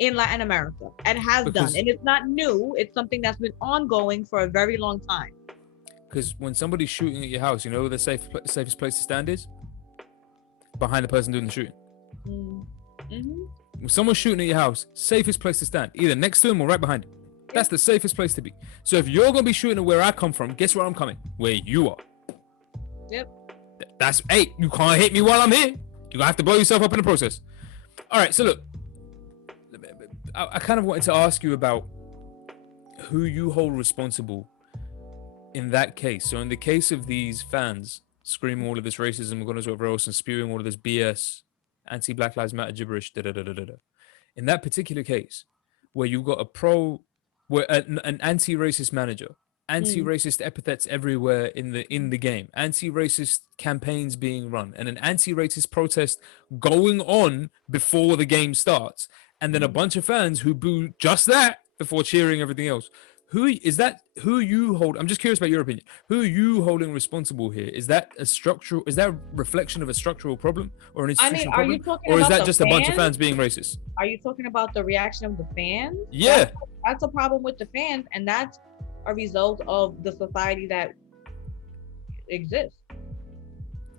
in Latin America and has done. And it's not new. It's something that's been ongoing for a very long time. Because when somebody's shooting at your house, you know where the safest place to stand is? Behind the person doing the shooting. Mm-hmm. When someone's shooting at your house, safest place to stand, either next to him or right behind him. That's the safest place to be. So if you're gonna be shooting at where I come from, guess where I'm coming? Where you are. Yep. That's you can't hit me while I'm here. You're gonna have to blow yourself up in the process. All right, so look, I kind of wanted to ask you about who you hold responsible in that case. So in the case of these fans screaming all of this racism, God knows whatever else, and spewing all of this BS, anti-Black Lives Matter gibberish, in that particular case, where you've got an anti-racist manager anti-racist epithets everywhere in the game, anti-racist campaigns being run, and an anti-racist protest going on before the game starts, and then a bunch of fans who boo just that before cheering everything else. Who is that? Who you hold? I'm just curious about your opinion. Who are you holding responsible here? Is that a structural? Is that a reflection of a structural problem or an institutional problem, or is that just a bunch of fans being racist? Are you talking about the reaction of the fans? Yeah, that's a problem with the fans, and that's a result of the society that exists.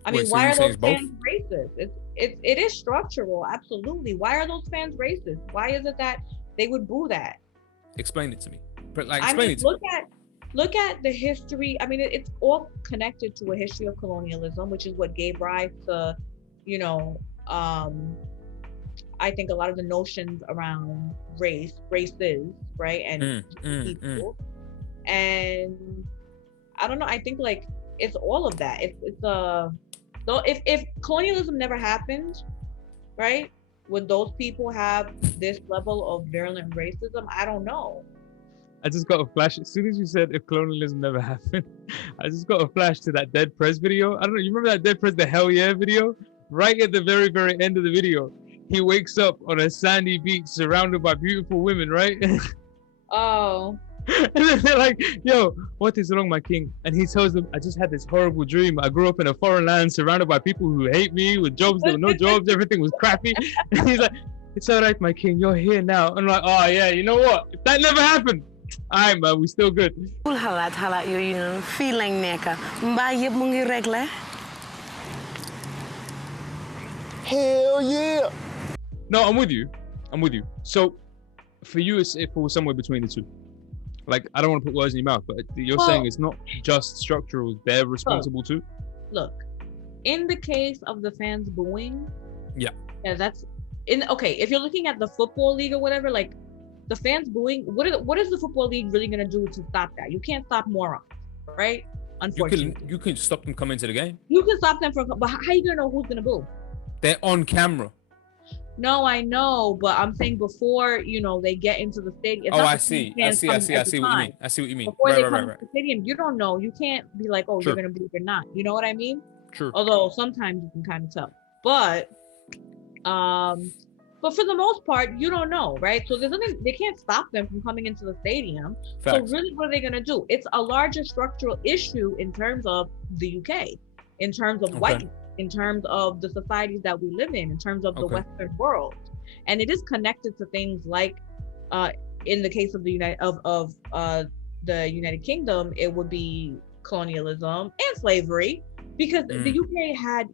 I mean, why are those fans racist? It is structural, absolutely. Why are those fans racist? Why is it that they would boo that? Explain it to me. But like, explain it to me. Look at the history. I mean, it's all connected to a history of colonialism, which is what gave rise to, you know, I think a lot of the notions around races, right, and people. And I don't know. I think like it's all of that. So if colonialism never happened, right, would those people have this level of virulent racism? I don't know. I just got a flash. As soon as you said if colonialism never happened, I just got a flash to that Dead Prez video. I don't know. You remember that Dead Prez, the Hell Yeah video? Right at the very, very end of the video, he wakes up on a sandy beach surrounded by beautiful women, right? Oh. And then they're like, yo, what is wrong, my king? And he tells them, I just had this horrible dream. I grew up in a foreign land surrounded by people who hate me with jobs. There were no jobs. Everything was crappy. And he's like, it's all right, my king. You're here now. I'm like, oh, yeah, you know what? If that never happened, all right, man, we still good. Xalaat yooyu noonu fii lañ nekk mbaa yëpp mu ngi réglé. Hell yeah. No, I'm with you. So for you, it falls somewhere between the two. Like, I don't want to put words in your mouth, but you're saying it's not just structural, they're responsible too? Look, in the case of the fans booing, yeah, that's okay, if you're looking at the football league or whatever, like the fans booing, what is the football league really gonna do to stop that? You can't stop morons, right? Unfortunately. You can stop them coming to the game. You can stop them from, but how are you gonna know who's gonna boo? They're on camera. No, I know, but I'm saying before, you know, they get into the stadium. I see what you mean. Before they come to the stadium, you don't know. You can't be like, oh, you're gonna boo or not. You know what I mean? True. Although sometimes you can kind of tell. But for the most part, you don't know, right? So there's nothing, they can't stop them from coming into the stadium. Facts. So really, what are they gonna do? It's a larger structural issue in terms of the UK, in terms of white, in terms of the societies that we live in terms of the Western world, and it is connected to things like, in the case of the United Kingdom, it would be colonialism and slavery, because the UK had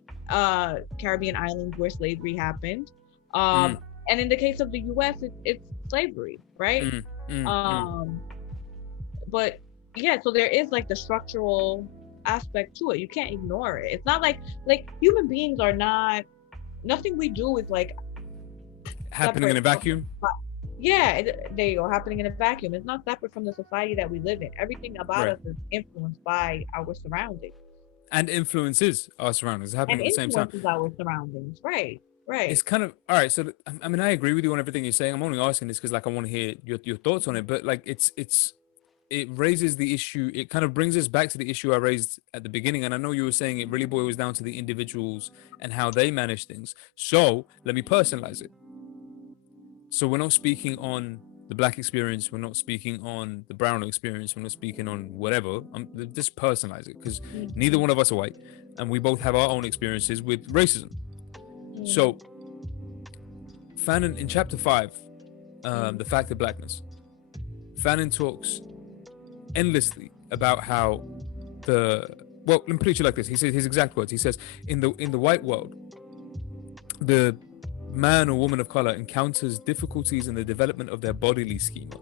Caribbean islands where slavery happened, and in the case of the US, it's slavery, right? But yeah, so there is like the structural aspect to it. You can't ignore it. It's not like human beings are not, nothing we do is like happening in a vacuum. Yeah, there you go, happening in a vacuum. It's not separate from the society that we live in. Everything about us is influenced by our surroundings. And influences our surroundings. It's happening at the same time. Influences our surroundings. Right. It's kind of, all right, so I mean, I agree with you on everything you're saying. I'm only asking this because like I want to hear your thoughts on it, but like it raises the issue. It kind of brings us back to the issue I raised at the beginning. And I know you were saying it really boils down to the individuals and how they manage things. So let me personalize it. So we're not speaking on the black experience. We're not speaking on the brown experience. We're not speaking on whatever. Just personalize it, because neither one of us are white. And we both have our own experiences with racism. So Fanon, in chapter 5, the fact of blackness, Fanon talks endlessly about how let me put it like this. He says his exact words. He says, in the white world, the man or woman of color encounters difficulties in the development of their bodily schema.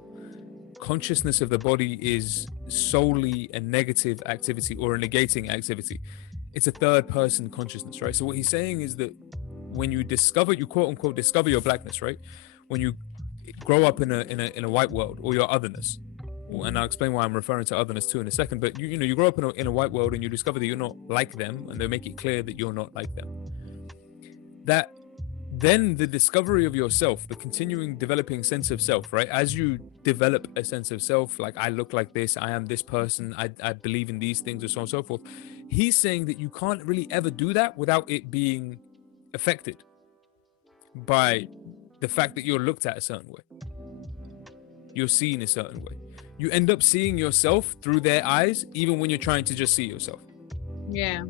Consciousness of the body is solely a negative activity or a negating activity. It's a third person consciousness, right? So what he's saying is that when you discover, you quote unquote discover your blackness, right? When you grow up in a white world, or your otherness, and I'll explain why I'm referring to otherness too in a second, but you grow up in a white world and you discover that you're not like them, and they make it clear that you're not like them. That then the discovery of yourself, the continuing developing sense of self, right? As you develop a sense of self, like I look like this, I am this person, I believe in these things, or so on and so forth. He's saying that you can't really ever do that without it being affected by the fact that you're looked at a certain way. You're seen a certain way. You end up seeing yourself through their eyes, even when you're trying to just see yourself. Yeah.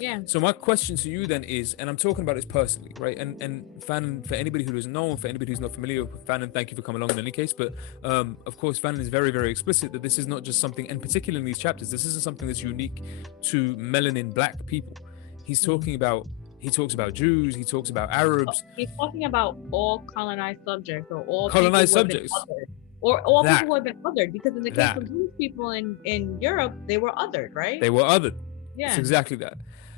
Yeah. So my question to you then is, and I'm talking about this personally, right? And Fanon, for anybody who doesn't know, and for anybody who's not familiar with Fanon, thank you for coming along in any case. But of course, Fanon is very, very explicit that this is not just something, and particularly in these chapters, this isn't something that's unique to melanin black people. He's talking about, he talks about Jews, he talks about Arabs. He's talking about all colonized subjects, or all colonized subjects. Or all people who have been othered, because in the case of Jewish people in Europe, they were othered, right? They were othered. Yeah. It's exactly that.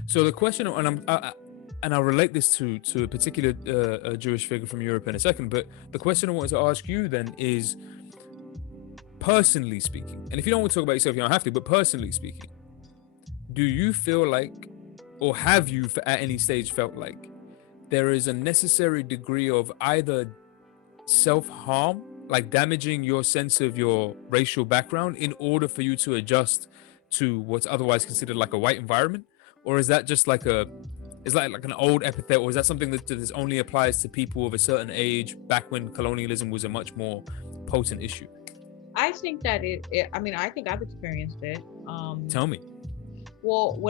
So the question, and I'll relate this to a particular Jewish figure from Europe in a second, but the question I wanted to ask you then is, personally speaking, and if you don't want to talk about yourself, you don't have to, but personally speaking, do you feel like, or have you at any stage felt like, there is a necessary degree of either self-harm, like damaging your sense of your racial background in order for you to adjust to what's otherwise considered like a white environment? Or is that just like like an old epithet, or is that something that this only applies to people of a certain age back when colonialism was a much more potent issue? I think that I mean, I think I've experienced it. Tell me. Well,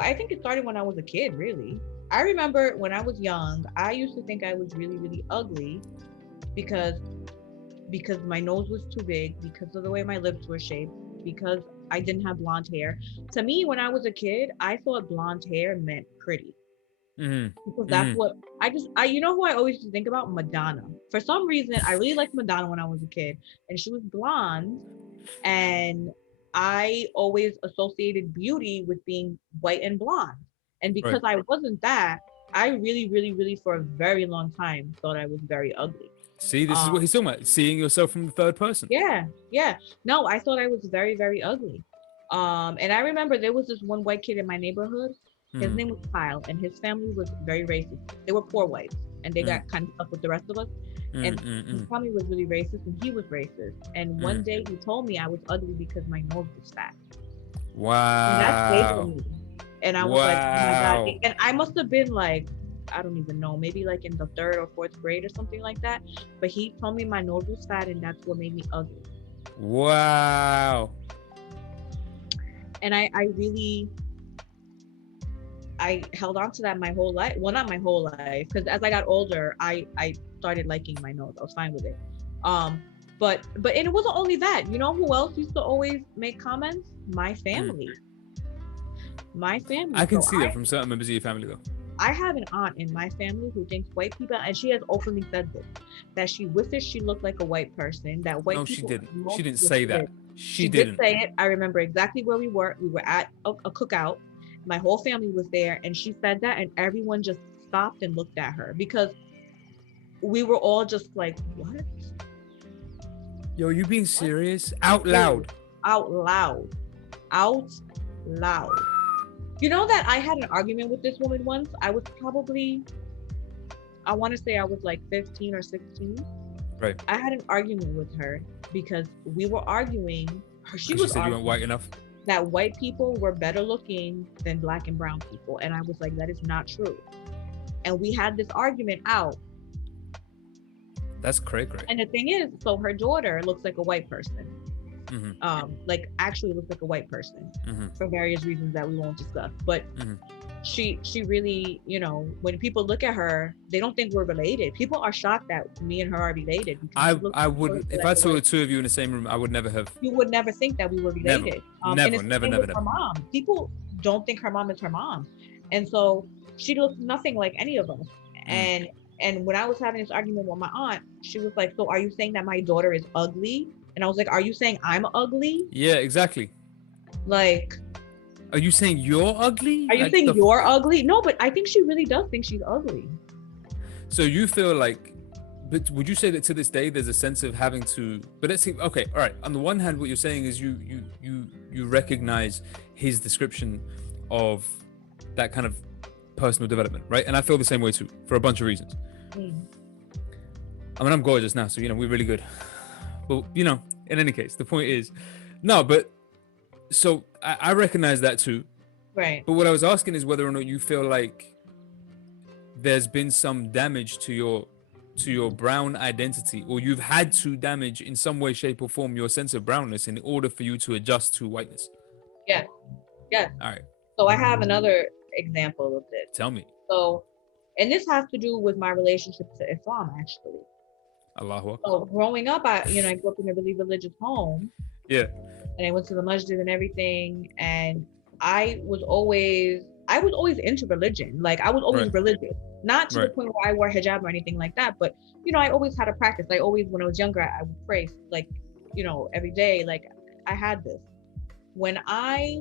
I think it started when I was a kid, really. I remember when I was young, I used to think I was really, really ugly because my nose was too big, because of the way my lips were shaped, because I didn't have blonde hair. To me, when I was a kid, I thought blonde hair meant pretty. Because that's what you know who I always used to think about? Madonna. For some reason, I really liked Madonna when I was a kid, and she was blonde, and I always associated beauty with being white and blonde. And because I wasn't that, I really, really, really, for a very long time, thought I was very ugly. See, this is what he's talking about, seeing yourself from the third person. Yeah. No, I thought I was very, very ugly. And I remember there was this one white kid in my neighborhood. His name was Kyle, and his family was very racist. They were poor whites, and they got kind of stuck with the rest of us. And his family was really racist, and he was racist. And one day he told me I was ugly because my nose was fat. Wow. And that stayed with me. And I was like, oh my God. And I must have been like, I don't even know, maybe like in the 3rd or 4th grade or something like that. But he told me my nose was fat, and that's what made me ugly. Wow. And I held on to that my whole life. Well, not my whole life, because as I got older, I started liking my nose. I was fine with it. But and it wasn't only that. You know who else used to always make comments? My family. My family. I can see that from certain members of your family, though. I have an aunt in my family who thinks white people, and she has openly said this, that she wishes she looked like a white person, that white people... No, she didn't say that. She did say it. I remember exactly where we were. We were at a cookout. My whole family was there, and she said that, and everyone just stopped and looked at her, because we were all just like, what? Yo, you being serious? Out loud. Out loud. You know that I had an argument with this woman once. I was probably, I want to say I was like 15 or 16. Right. I had an argument with her because we were arguing. She said you weren't white enough. That white people were better looking than black and brown people. And I was like, that is not true. And we had this argument out. That's cray. And the thing is, so her daughter looks like a white person. Like actually looks like a white person for various reasons that we won't discuss. But she really, you know, when people look at her, they don't think we're related. People are shocked that me and her are related. I would, if I saw the two of you in the same room, I would never have. You would never think that we were related. Never. Her mom. People don't think her mom is her mom, and so she looks nothing like any of us. And when I was having this argument with my aunt, she was like, "So are you saying that my daughter is ugly?" And I was like, "Are you saying I'm ugly?" Yeah, exactly. Like, are you saying you're ugly? Are you saying you're ugly? No, but I think she really does think she's ugly. So you feel like, but would you say that to this day there's a sense of having to? But let's see. Okay, all right. On the one hand, what you're saying is you recognize his description of that kind of personal development, right? And I feel the same way too, for a bunch of reasons. I mean, I'm gorgeous now, so, we're really good. But, in any case, the point is, no, but, so I recognize that too. Right. But what I was asking is whether or not you feel like there's been some damage to your brown identity, or you've had to damage in some way, shape, or form your sense of brownness in order for you to adjust to whiteness. Yes. All right. So I have another example of this. Tell me. So, and this has to do with my relationship to Islam, actually. Allahu Akbar. So growing up, I grew up in a really religious home. Yeah. And I went to the masjid and everything, and I was always into religion. Like, I was always religious, not to the point where I wore hijab or anything like that, but I always had a practice. I always, when I was younger, I would pray like, every day. Like, I had this. When I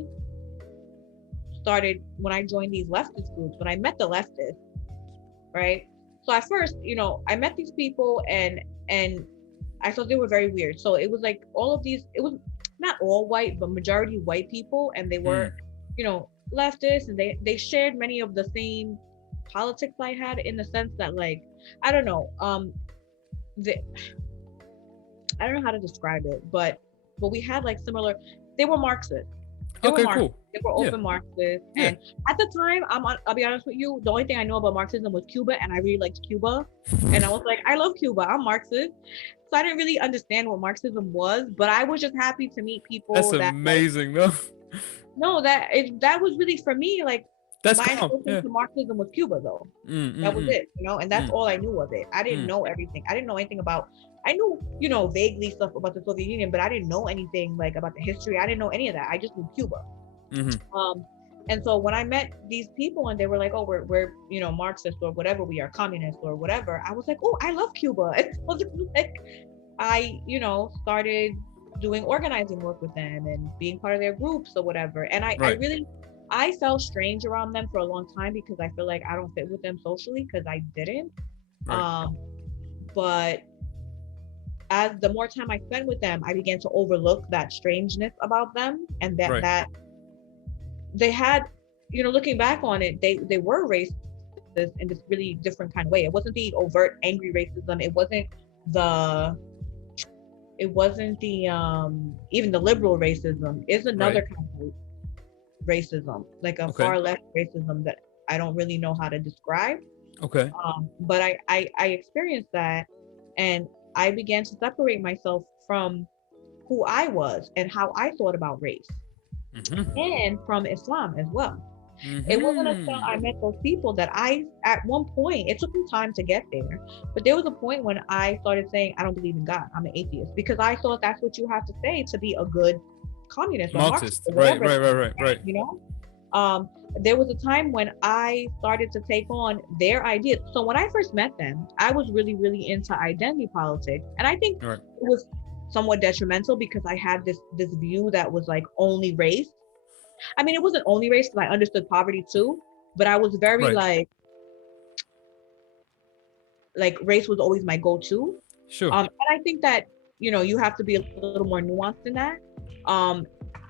joined these leftist groups, when I met the leftists, right? So at first, I met these people and I thought they were very weird. So it was like all of these, it was not all white, but majority white people, and they were, leftists, and they shared many of the same politics I had, in the sense that, like, I don't know, I don't know how to describe it, but we had like similar. They were Marxists. Cool. They were open Marxists, and at the time, I'll be honest with you, the only thing I know about Marxism was Cuba, and I really liked Cuba, and I was like, I love Cuba. I'm Marxist. So I didn't really understand what Marxism was, but I was just happy to meet people. That's amazing, though. No, that was really, for me, like, that's my introduction to Marxism was Cuba, though. That was it, and that's all I knew of it. I didn't know everything. I didn't know anything about. I knew, vaguely stuff about the Soviet Union, but I didn't know anything like about the history. I didn't know any of that. I just knew Cuba. And so when I met these people and they were like, oh, we're Marxist or whatever, we are communist or whatever, I was like, oh, I love Cuba. And so like, I started doing organizing work with them and being part of their groups or whatever. And I felt strange around them for a long time, because I feel like I don't fit with them socially, because I didn't. But as the more time I spent with them, I began to overlook that strangeness about them, and that they had, looking back on it, they were racist in this really different kind of way. It wasn't the overt angry racism. It wasn't the even the liberal racism. It's another kind of racism, like a far left racism that I don't really know how to describe. Okay. But I experienced that, and I began to separate myself from who I was and how I thought about race, and from Islam as well. It wasn't until I met those people that at one point, it took me time to get there, but there was a point when I started saying, I don't believe in God, I'm an atheist, because I thought that's what you have to say to be a good communist or Marxist. Right. There was a time when I started to take on their ideas. So when I first met them, I was really, really into identity politics. And I think it was somewhat detrimental, because I had this view that was like only race. I mean, it wasn't only race, because I understood poverty too, but I was very like race was always my go-to. Sure. And I think that, you have to be a little more nuanced in that.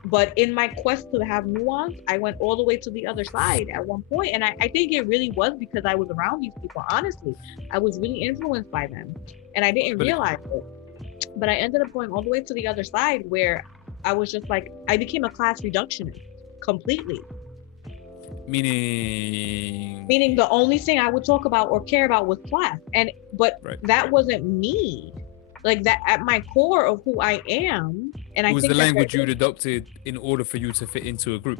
But in my quest to have nuance, I went all the way to the other side at one point. And I think it really was because I was around these people, honestly. I was really influenced by them, and I didn't realize it. But I ended up going all the way to the other side, where I was just like, I became a class reductionist completely. Meaning the only thing I would talk about or care about was class. But that wasn't me. Like, that at my core of who I am. And I think it was the language you'd adopted in order for you to fit into a group.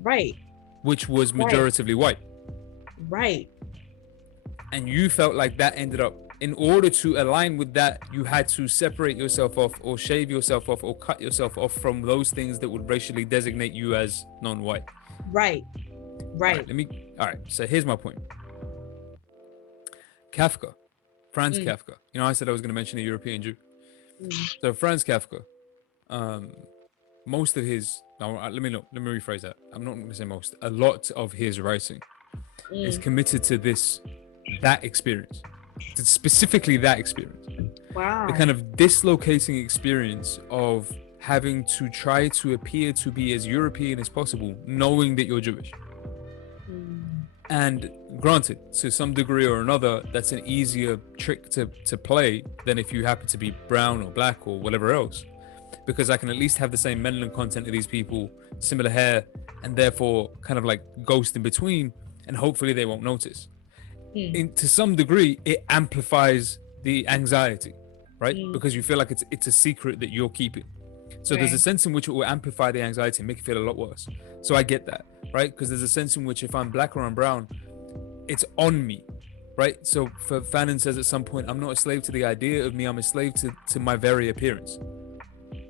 Right. Which was majoritively white. Right. And you felt like that ended up, in order to align with that, you had to separate yourself off, or shave yourself off, or cut yourself off from those things that would racially designate you as non-white. Right. All right. So here's my point. Kafka. Franz Kafka. I said I was going to mention a European Jew. So Franz Kafka, most of his, let me rephrase that. I'm not going to say most. A lot of his writing is committed to that experience, specifically that experience. Wow. The kind of dislocating experience of having to try to appear to be as European as possible, knowing that you're Jewish. And granted, to some degree or another, that's an easier trick to play than if you happen to be brown or black or whatever else, because I can at least have the same melanin content of these people, similar hair, and therefore kind of like ghost in between, and hopefully they won't notice. To some degree, it amplifies the anxiety, right? Because you feel like it's a secret that you're keeping. So there's a sense in which it will amplify the anxiety and make it feel a lot worse. So I get that, right? Because there's a sense in which if I'm black or I'm brown, it's on me, right? So Fanon says at some point, I'm not a slave to the idea of me, I'm a slave to my very appearance.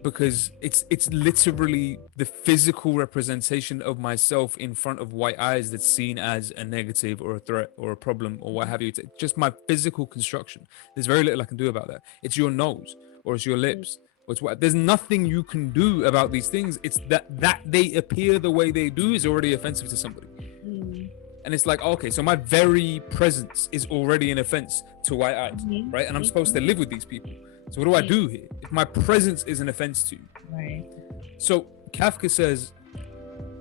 Because it's literally the physical representation of myself in front of white eyes that's seen as a negative or a threat or a problem or what have you. It's just my physical construction. There's very little I can do about that. It's your nose or it's your lips. Or it's what, there's nothing you can do about these things. It's that they appear the way they do is already offensive to somebody. And it's like, okay, so my very presence is already an offense to white eyes, right? And I'm supposed to live with these people. So what do I do here if my presence is an offense to you? Right. So Kafka says,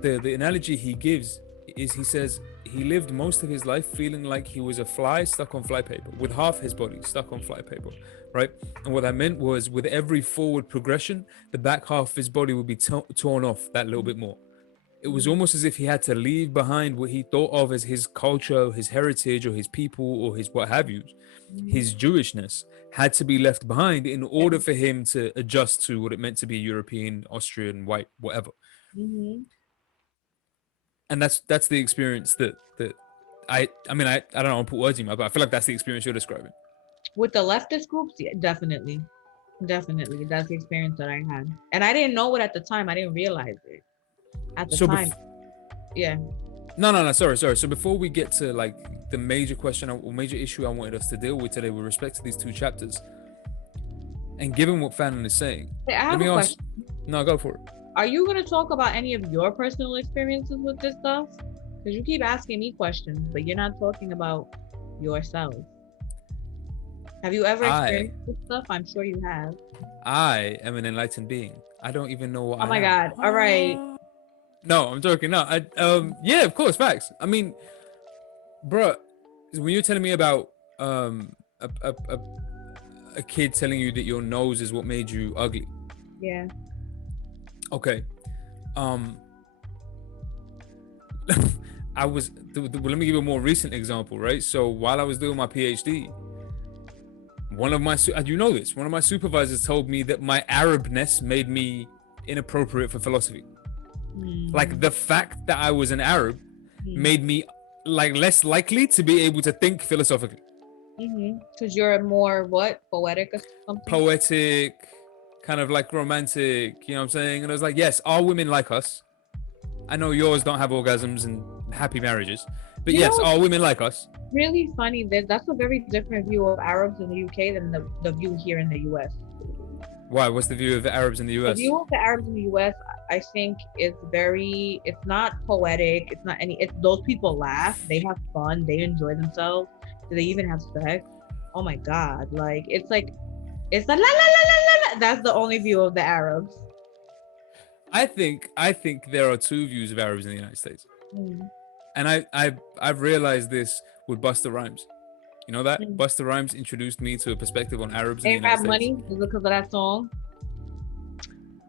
the analogy he gives is, he says he lived most of his life feeling like he was a fly stuck on flypaper, with half his body stuck on flypaper, right? And what that meant was, with every forward progression, the back half of his body would be torn off that little bit more. It was almost as if he had to leave behind what he thought of as his culture, his heritage, or his people, or his what have you. His Jewishness had to be left behind in order for him to adjust to what it meant to be European, Austrian, white, whatever. And that's the experience that I mean, I don't know, I'll put words in my mouth, but I feel like that's the experience you're describing. With the leftist groups, yeah, definitely. That's the experience that I had. And I didn't know it at the time. I didn't realize it at the time. Yeah. No, sorry. So before we get to like the major question or major issue I wanted us to deal with today with respect to these two chapters, and given what Fanon is saying, Hey, I have a question. No, go for it. Are you going to talk about any of your personal experiences with this stuff? Because you keep asking me questions, but you're not talking about yourself. Have you ever experienced this stuff? I'm sure you have. I am an enlightened being. I don't even know what Oh my God. All right. No, I'm joking. No, yeah, of course, facts. I mean, bro, when you're telling me about a kid telling you that your nose is what made you ugly. Yeah. Okay. Let me give you a more recent example, right? So while I was doing my PhD, one of my supervisors told me that my Arabness made me inappropriate for philosophy. Like the fact that I was an Arab made me like less likely to be able to think philosophically. Because you're more what? Poetic or something? Poetic, kind of like romantic, you know what I'm saying? And I was like, yes, are women like us? I know yours don't have orgasms and happy marriages, but yes, are women like us? Really funny. That's a very different view of Arabs in the UK than the view here in the US. Why? What's the view of the Arabs in the US? The view of the Arabs in the US, I think, it's not poetic. It's not those people laugh, they have fun, they enjoy themselves. Do they even have sex? Oh my God. It's la la la la la. That's the only view of the Arabs. I think there are two views of Arabs in the United States. And I've realized this with Busta Rhymes. You know that? Busta Rhymes introduced me to a perspective on Arabs in the United States. Money is because of that song.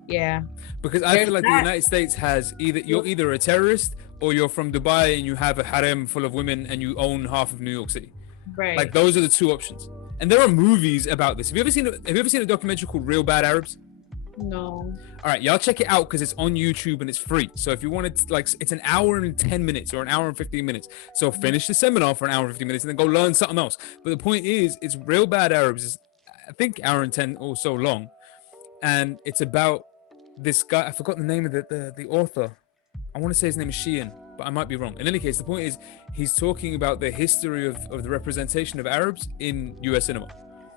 Yeah. Because I feel like the United States has you're either a terrorist or you're from Dubai and you have a harem full of women and you own half of New York City. Right. Like those are the two options. And there are movies about this. Have you ever seen a documentary called Real Bad Arabs? No. All right, y'all check it out because it's on YouTube and it's free. So if you want it, it's an hour and 10 minutes or an hour and 15 minutes. So finish the seminar for an hour and 15 minutes and then go learn something else. But the point is, it's Real Bad Arabs. Is I think hour and 10 or so long, and it's about this guy. I forgot the name of the author. I want to say his name is Sheehan, but I might be wrong. In any case, the point is he's talking about the history of the representation of Arabs in US cinema.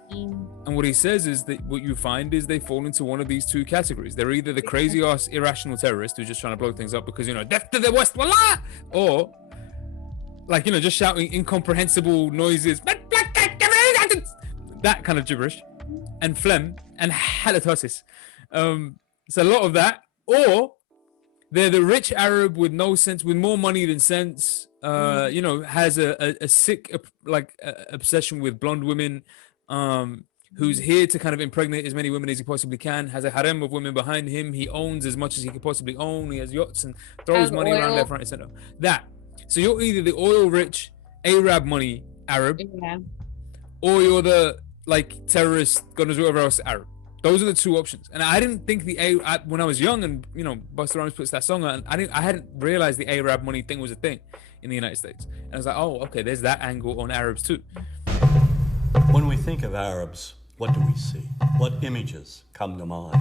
And what he says is that what you find is they fall into one of these two categories. They're either the crazy ass irrational terrorist who's just trying to blow things up because, death to the West, wallah! Or just shouting incomprehensible noises, that kind of gibberish, and phlegm and halitosis. It's a lot of that. Or they're the rich Arab with no sense, with more money than sense, you know, has a sick obsession with blonde women, who's here to kind of impregnate as many women as he possibly can, has a harem of women behind him, he owns as much as he could possibly own, he has yachts and throws money around left, right, and center. So you're either the oil rich Arab money Arab, or you're the like terrorist, God knows whatever else Arab. Those are the two options. And I didn't think when I was young and, you know, Busta Rhymes puts that song on, I hadn't realized the Arab money thing was a thing in the United States. And I was like, oh, okay, there's that angle on Arabs too. When we think of Arabs, what do we see? What images come to mind?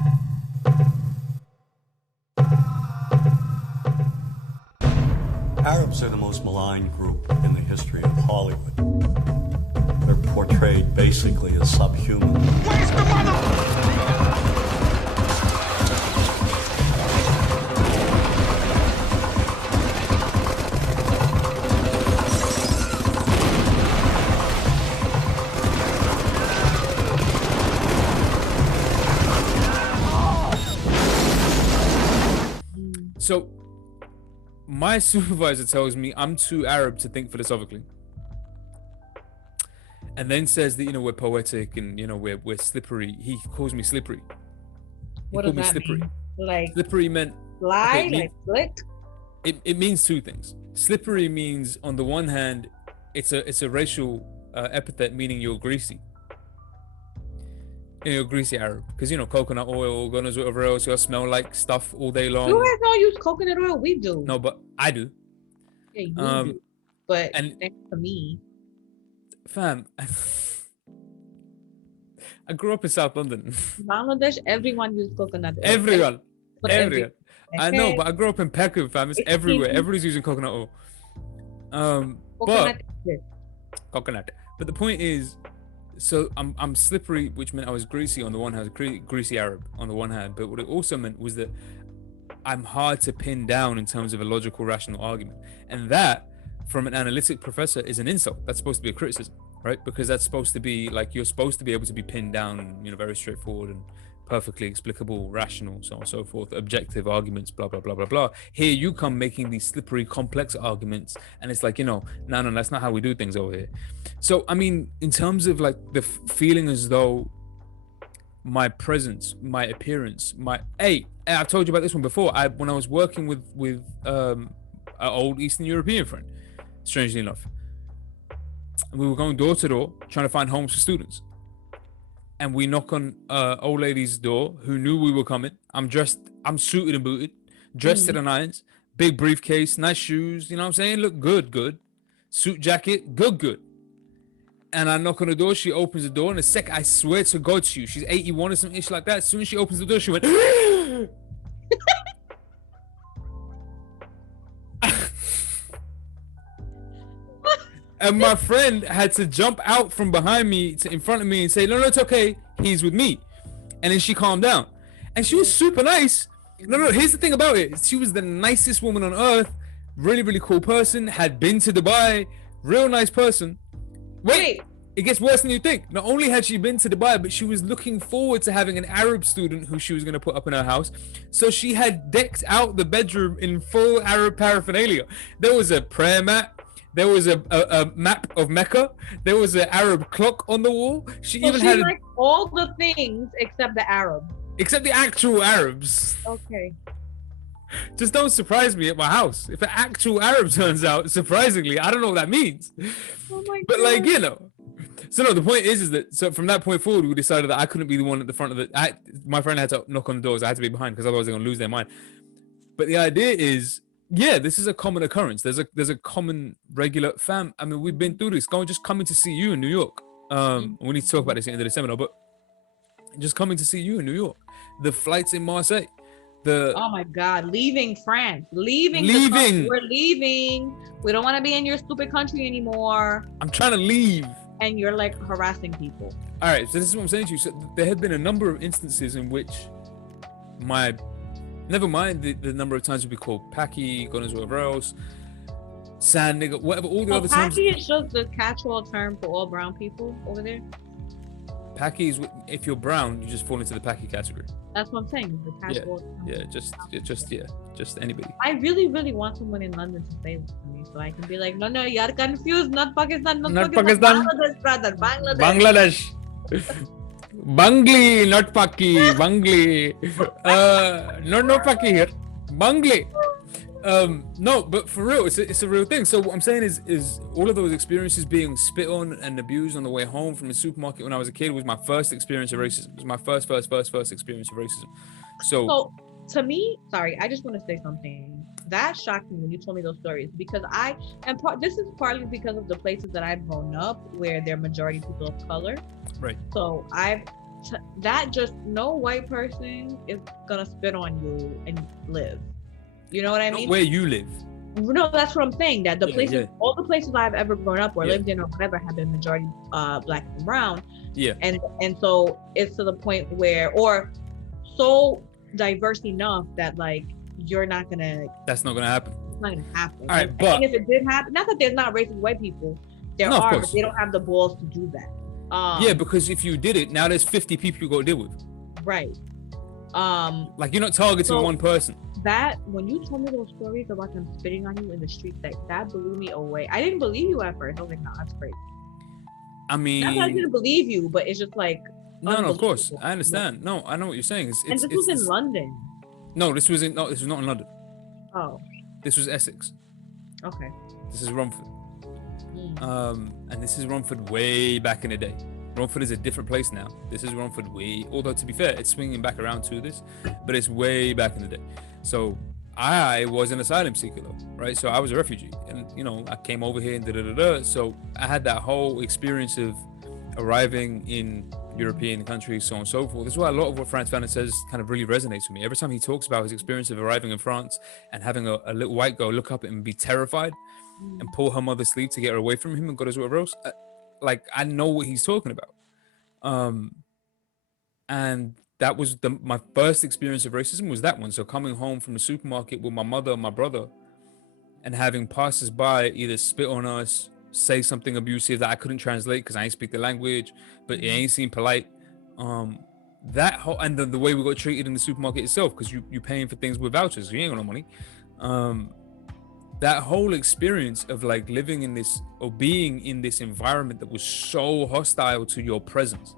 Arabs are the most maligned group in the history of Hollywood. They're portrayed basically as subhuman. Where's the mother? So my supervisor tells me I'm too Arab to think philosophically, and then says that, you know, we're poetic and, you know, we're slippery. He calls me slippery. What does that mean? Like slippery meant fly, like slick? It means two things. Slippery means, on the one hand, it's a racial epithet meaning you're greasy. You're a greasy Arab, because, you know, coconut oil, God knows whatever else, you'll smell like stuff all day long. Who has not used coconut oil? We do. No, but I do. Yeah, you do. But thanks to me. Fam, I grew up in South London. Bangladesh, everyone uses coconut oil. Everyone. Okay. I know, but I grew up in Peckham, fam. It's everywhere. Everybody's using coconut oil. Coconut. But the point is, so I'm slippery, which meant I was greasy on the one hand, greasy Arab on the one hand. But what it also meant was that I'm hard to pin down in terms of a logical, rational argument. And that, from an analytic professor, is an insult. That's supposed to be a criticism, right? Because that's supposed to be like, you're supposed to be able to be pinned down and, you know, very straightforward and perfectly explicable, rational, so on and so forth, objective arguments, blah, blah, blah, blah, blah. Here you come making these slippery, complex arguments, and it's like, you know, no, that's not how we do things over here. So, I mean, in terms of like the feeling as though my presence, my appearance, I've told you about this one before. When I was working with an old Eastern European friend, strangely enough, and we were going door to door trying to find homes for students. And we knock on old lady's door who knew we were coming. I'm suited and booted, dressed to the nines, big briefcase, nice shoes, you know what I'm saying? Look good. Suit jacket, good. And I knock on the door, she opens the door, in a sec, I swear to God to you, she's 81 or something like that. As soon as she opens the door, she went, and my friend had to jump out from behind me to in front of me and say, no, it's okay, he's with me. And then she calmed down. And she was super nice. No, here's the thing about it. She was the nicest woman on earth, really, really cool person, had been to Dubai, real nice person. Wait, it gets worse than you think. Not only had she been to Dubai, but she was looking forward to having an Arab student who she was going to put up in her house. So she had decked out the bedroom in full Arab paraphernalia. There was a prayer mat. There was a map of Mecca. There was an Arab clock on the wall. She had like all the things except the Arab. Except the actual Arabs. Okay. Just don't surprise me at my house. If an actual Arab turns out, surprisingly, I don't know what that means. Oh my God. But like, you know. So no, the point is that, so from that point forward, we decided that I couldn't be the one at the front of my friend had to knock on the doors. I had to be behind because otherwise they're going to lose their mind. But the idea is, yeah, this is a common occurrence. There's a common regular fam. I mean, we've been through this. Just coming to see you in New York. We need to talk about this at the end of the seminar, but just coming to see you in New York. The flights in Marseille. Oh my God, leaving France. Leaving. We're leaving. We don't want to be in your stupid country anymore. I'm trying to leave. And you're like harassing people. All right, so this is what I'm saying to you. So there have been a number of instances in which never mind the number of times we'd be called Paki, God knows whatever else, sand nigga, whatever, all the other terms. Paki is just the catch-all term for all brown people over there? Paki is if you're brown, you just fall into the Paki category. That's what I'm saying. The casual. Just anybody. I really, really want someone in London to say this to me, so I can be like, no, you're confused. Not Pakistan. Not Pakistan. Bangladesh, brother. Bangladesh. Bangli, not Paki. Bangli. No Paki here. Bangli. No, but for real, it's a real thing. So what I'm saying is all of those experiences being spit on and abused on the way home from the supermarket when I was a kid was my first experience of racism. It was my first experience of racism. So to me, sorry, I just want to say something. That shocked me when you told me those stories because this is partly because of the places that I've grown up where they're majority people of color. Right. So no white person is gonna spit on you and live. You know what I mean? Where you live. No, that's what I'm saying. That all the places I've ever grown up or lived in or whatever have been majority black and brown. Yeah. And so it's to the point where, or so diverse enough that like that's not gonna happen. It's not gonna happen. All right, but if it did happen, not that there's not racist white people, there are, but they don't have the balls to do that. Yeah, because if you did it, now there's 50 people you got to deal with. Right. Like you're not targeting one person. That when you told me those stories about them spitting on you in the street, that blew me away. I didn't believe you at first. I was like, no, that's crazy. I mean, not that I didn't believe you, but it's just like no, of course, I understand. No, I know what you're saying. And this was in London. No, this was not in London. Oh. This was Essex. Okay. This is Romford. And this is Romford way back in the day. Romford is a different place now. This is Romford although to be fair, it's swinging back around to this, but it's way back in the day. So I was an asylum seeker though, right? So I was a refugee and, I came over here and So I had that whole experience of arriving in European countries, so on and so forth. This is why a lot of what Frantz Fanon says kind of really resonates with me. Every time he talks about his experience of arriving in France and having a little white girl look up at him and be terrified and pull her mother's sleeve to get her away from him and go to whatever else, I know what he's talking about. And that was my first experience of racism was that one. So coming home from the supermarket with my mother and my brother and having passers-by either spit on us, say something abusive that I couldn't translate because I ain't speak the language, but it ain't seem polite. That whole, and the way we got treated in the supermarket itself, because you paying for things with vouchers, you ain't got no money. That whole experience of like living in this or being in this environment that was so hostile to your presence.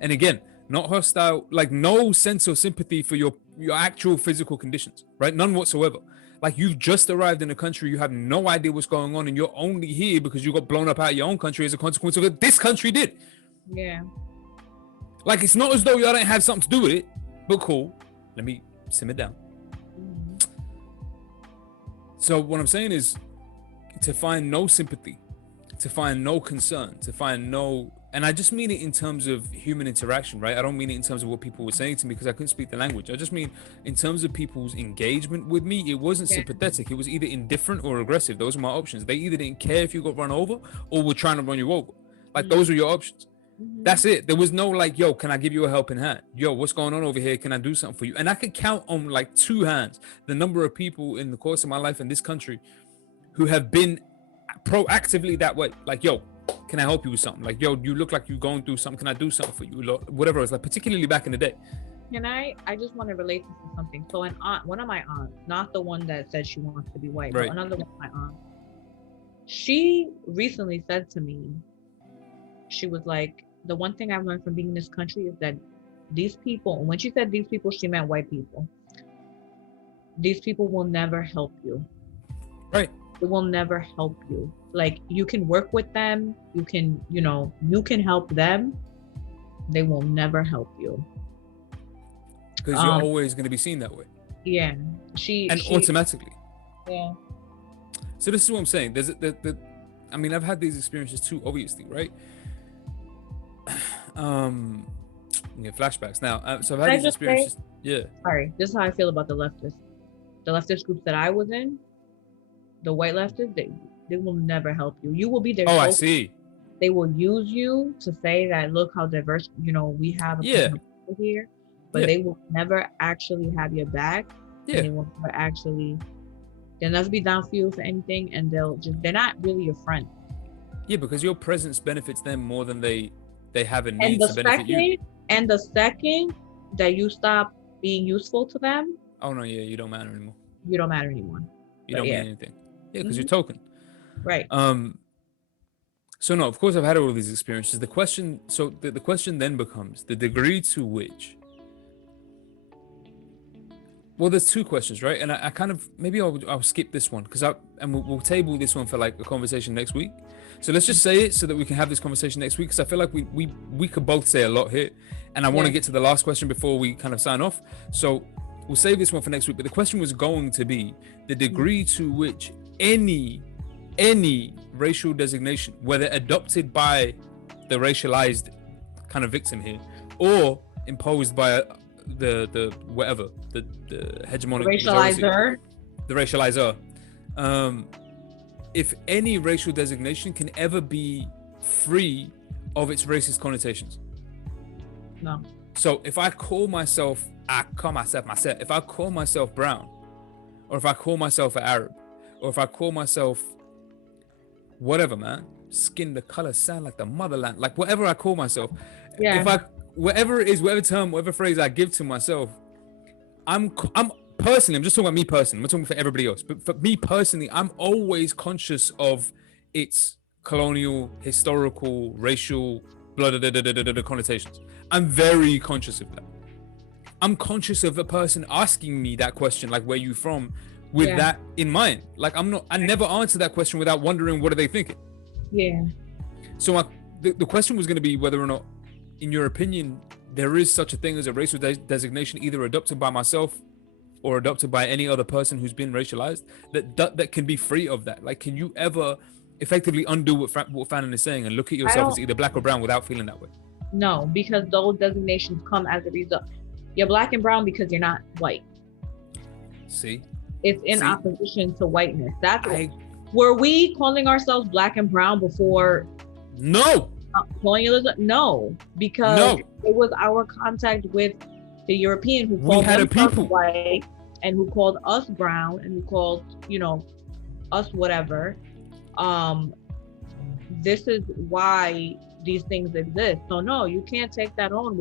And again, not hostile, like no sense of sympathy for your actual physical conditions, right? None whatsoever. Like you've just arrived in a country, you have no idea what's going on, and you're only here because you got blown up out of your own country as a consequence of what this country did. Yeah. Like it's not as though y'all didn't have something to do with it, but cool. Let me simmer down. So what I'm saying is to find no sympathy, to find no concern, to find no, and I just mean it in terms of human interaction, right? I don't mean it in terms of what people were saying to me because I couldn't speak the language. I just mean in terms of people's engagement with me, it wasn't sympathetic. It was either indifferent or aggressive. Those were my options. They either didn't care if you got run over or were trying to run you over. Like those were your options. That's it. There was no like, yo, can I give you a helping hand? Yo, what's going on over here? Can I do something for you? And I could count on like 2 hands the number of people in the course of my life in this country who have been proactively that way. Like, yo, can I help you with something? Like, yo, you look like you're going through something. Can I do something for you? Whatever. It's like, particularly back in the day. Can I just want to relate this to something. So an aunt, one of my aunts, not the one that said she wants to be white, right. But another one of my aunts, she recently said to me, she was like, the one thing I've learned from being in this country is that these people, when she said these people, she meant white people. These people will never help you. Right. It will never help you. Like you can work with them, you can help them. They will never help you. Because you're always going to be seen that way. Yeah. Automatically. Yeah. So this is what I'm saying. I mean, I've had these experiences too, obviously, right? Flashbacks now. So I've had these experiences. Yeah. Sorry, this is how I feel about the leftists. The leftist groups that I was in, the white leftists, they will never help you. You will be their I see. They will use you to say that look how diverse, we have people here, but they will never actually have your back. Yeah. And they will never actually, they'll never be down for you for anything, and they're not really your friend. Yeah, because your presence benefits them more than they they have a And need the to benefit you. second that you stop being useful to them, Oh no, yeah, you don't matter anymore. you don't matter anymore. You But don't yeah. mean anything. Yeah, because you're token. Right. So no, of course I've had all of these experiences. The question, the question then becomes the degree to which. Well, there's two questions, right? And I kind of maybe I'll skip this one because we'll table this one for like a conversation next week. So let's just say it so that we can have this conversation next week because I feel like we could both say a lot here, and I want to get to the last question before we kind of sign off. So we'll save this one for next week. But the question was going to be the degree to which any racial designation, whether adopted by the racialized kind of victim here or imposed by the whatever the hegemonic racializer, the racializer, if any racial designation can ever be free of its racist connotations. No. So if I call myself if I call myself brown, or if I call myself an Arab, or if I call myself whatever, man, skin the color, sound like the motherland, like whatever I call myself, whatever it is, whatever term, whatever phrase I give to myself, I'm personally, I'm just talking about me personally, I'm not talking for everybody else, but for me personally, I'm always conscious of its colonial, historical, racial, connotations. I'm very conscious of that. I'm conscious of a person asking me that question, like, where you from, with that in mind. Like, I never answer that question without wondering what are they thinking. Yeah. So the question was going to be whether or not, in your opinion, there is such a thing as a racial designation, either adopted by myself or adopted by any other person who's been racialized, that can be free of that. Like, can you ever effectively undo what Fanon is saying and look at yourself as either black or brown without feeling that way? No, because those designations come as a result. You're black and brown because you're not white. See? It's in opposition to whiteness. Were we calling ourselves black and brown before? No. Colonialism? No, because it was our contact with the European who called themselves white and who called us brown and who called, us whatever. This is why these things exist. So no, you can't take that on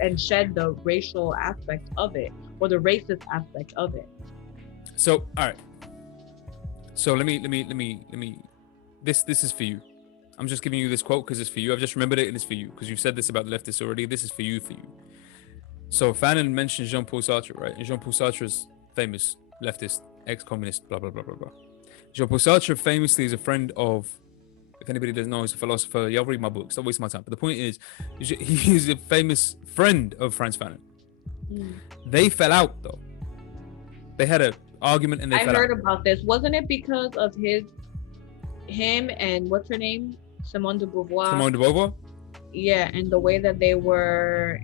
and shed the racial aspect of it or the racist aspect of it. So all right. So let me. This is for you. I'm just giving you this quote because it's for you. I've just remembered it and it's for you because you've said this about the leftists already. This is for you. So Fanon mentioned Jean-Paul Sartre, right? And Jean-Paul Sartre is famous leftist, ex-communist, blah blah blah blah blah. Jean-Paul Sartre famously is a friend of, if anybody doesn't know, he's a philosopher. Y'all read my books. Don't waste my time. But the point is, he's a famous friend of Frantz Fanon. They fell out though. They had an argument and they fell out. I heard about this. Wasn't it because of him and what's her name? Simone de Beauvoir? Yeah, and the way that they were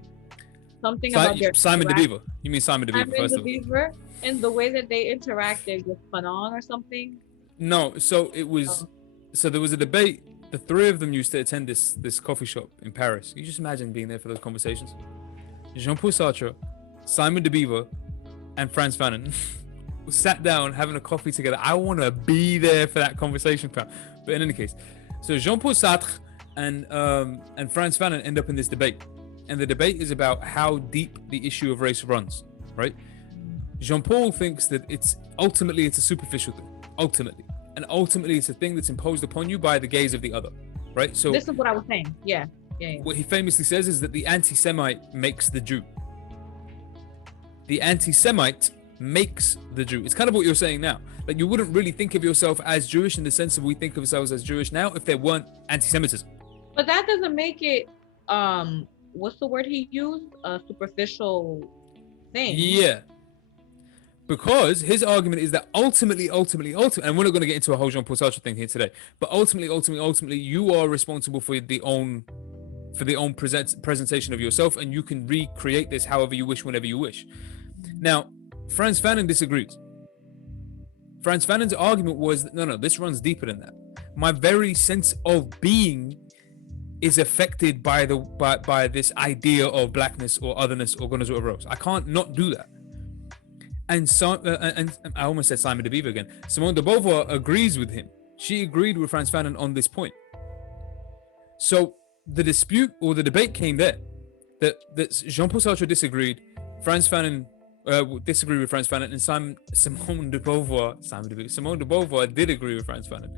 something about their Simon de Beauvoir. You mean Simon de Beauvoir first of all? And the way that they interacted with Fanon or something? No, so it was so there was a debate. The three of them used to attend this coffee shop in Paris. You just imagine being there for those conversations. Jean-Paul Sartre, Simon de Beauvoir, and Frantz Fanon sat down having a coffee together. I want to be there for that conversation, pal. But in any case, so Jean-Paul Sartre and Frantz Fanon end up in this debate, and the debate is about how deep the issue of race runs, right? Jean-Paul thinks that it's a superficial thing, and ultimately it's a thing that's imposed upon you by the gaze of the other, right? So this is what I was saying. Yeah. What he famously says is that the anti-Semite makes the Jew. The anti-Semite makes the Jew. It's kind of what you're saying now. Like, you wouldn't really think of yourself as Jewish in the sense of we think of ourselves as Jewish now if there weren't anti-Semitism. But that doesn't make it what's the word he used? A superficial thing. Yeah. Because his argument is that ultimately, and we're not going to get into a whole Jean-Paul Sartre thing here today, but ultimately, you are responsible for the own presentation of yourself, and you can recreate this however you wish, whenever you wish. Now, Frantz Fanon disagrees. Frantz Fanon's argument was that no, this runs deeper than that. My very sense of being is affected by this idea of blackness or otherness or goodness or whatever else. I can't not do that. And I almost said Simon de Beauvoir again. Simone de Beauvoir agrees with him. She agreed with Frantz Fanon on this point. So the dispute or the debate came there. That Jean-Paul Sartre disagreed, Frantz Fanon disagreed with Frantz Fanon, and Simone de Beauvoir did agree with Frantz Fanon.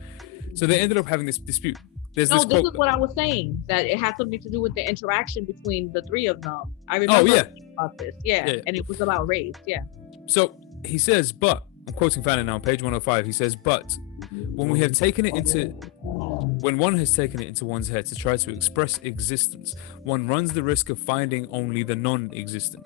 So they ended up having this dispute. This is what I was saying, that it had something to do with the interaction between the three of them. I remember about this. Yeah, and it was about race. Yeah. So he says, but, I'm quoting Fanon now on page 105, he says, but when one has taken it into one's head to try to express existence, one runs the risk of finding only the non-existent.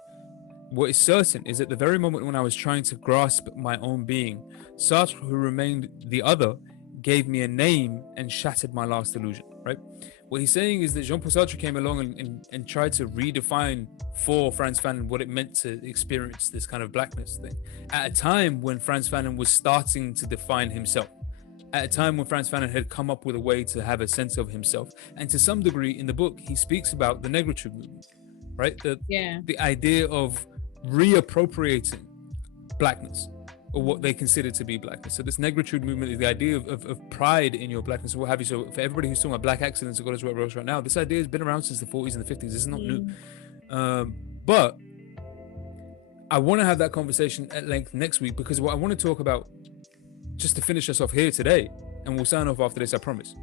What is certain is at the very moment when I was trying to grasp my own being, Sartre, who remained the other, gave me a name and shattered my last illusion, right? What he's saying is that Jean-Paul Sartre came along and tried to redefine for Frantz Fanon what it meant to experience this kind of blackness thing at a time when Frantz Fanon was starting to define himself, at a time when Frantz Fanon had come up with a way to have a sense of himself. And to some degree in the book, he speaks about the negritude movement, right? The idea of reappropriating blackness, or what they consider to be blackness. So this negritude movement is the idea of pride in your blackness, or what have you. So for everybody who's talking about black excellence or God is what right now, this idea has been around since the 40s and the 50s. This is not new. But I want to have that conversation at length next week, because what I want to talk about, just to finish us off here today, and we'll sign off after this, I promise,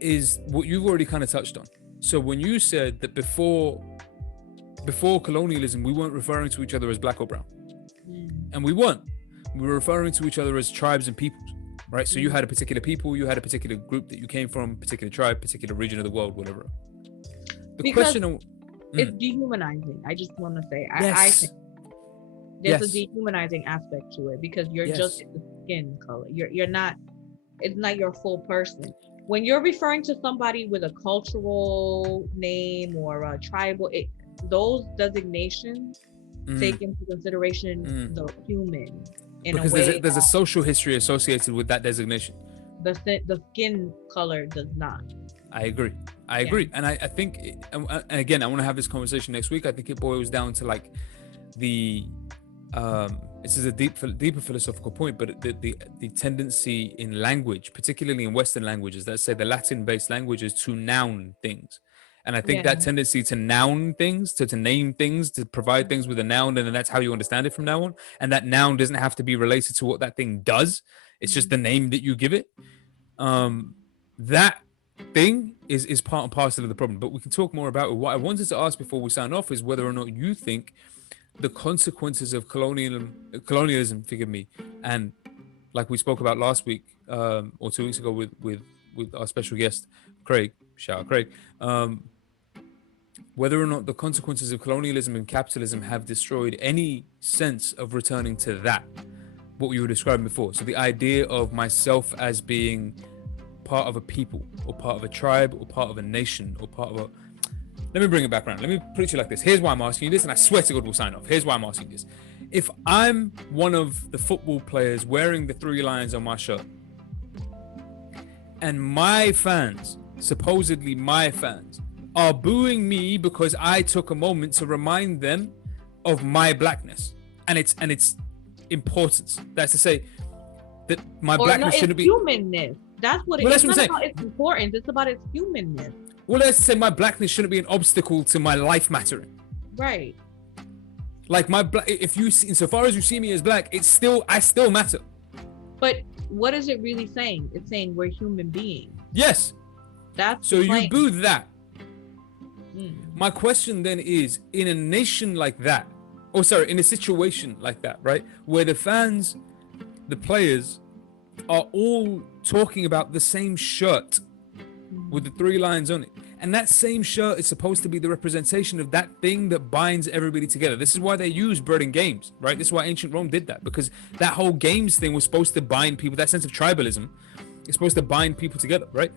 is what you've already kind of touched on. So when you said that before colonialism, we weren't referring to each other as black or brown, and we weren't. We were referring to each other as tribes and peoples, right? So you had a particular people, you had a particular group that you came from, particular tribe, particular region of the world, whatever. It's dehumanizing. I just want to say, I think there's a dehumanizing aspect to it, because you're just the skin color. You're not. It's not your full person. When you're referring to somebody with a cultural name or a tribal, those designations take into consideration the human. Because there's a social history associated with that designation. The skin color does not. I agree. And I think, and again, I want to have this conversation next week. I think it boils down to like this is a deeper philosophical point, but the tendency in language, particularly in Western languages, let's say the Latin-based languages, to noun things. And I think that tendency to noun things, to name things, to provide things with a noun, and then that's how you understand it from now on. And that noun doesn't have to be related to what that thing does. It's just the name that you give it. That thing is part and parcel of the problem. But we can talk more about it. What I wanted to ask before we sign off is whether or not you think the consequences of colonialism, and like we spoke about last week or 2 weeks ago with our special guest, Craig, shout out Craig, whether or not the consequences of colonialism and capitalism have destroyed any sense of returning to that, what we were describing before. So the idea of myself as being part of a people, or part of a tribe, or part of a nation, or part of a... Let me bring it back around. Let me put it to you like this. Here's why I'm asking you this, and I swear to God we'll sign off. Here's why I'm asking you this. If I'm one of the football players wearing the 3 lions on my shirt, and my fans, supposedly my fans, are booing me because I took a moment to remind them of my blackness and its importance. That's to say that my blackness shouldn't be humanness. That's what that's what I'm saying. About its importance. It's about its humanness. Well, let's say my blackness shouldn't be an obstacle to my life mattering. Right. Like if you see, insofar as you see me as black, I still matter. But what is it really saying? It's saying we're human beings. Yes. That's so you boo that. My question then is, in a nation like that, in a situation like that, right, where the fans, the players, are all talking about the same shirt with the 3 lions on it, and that same shirt is supposed to be the representation of that thing that binds everybody together. This is why they use bread and games, right? This is why ancient Rome did that, because that whole games thing was supposed to bind people. That sense of tribalism is supposed to bind people together, right?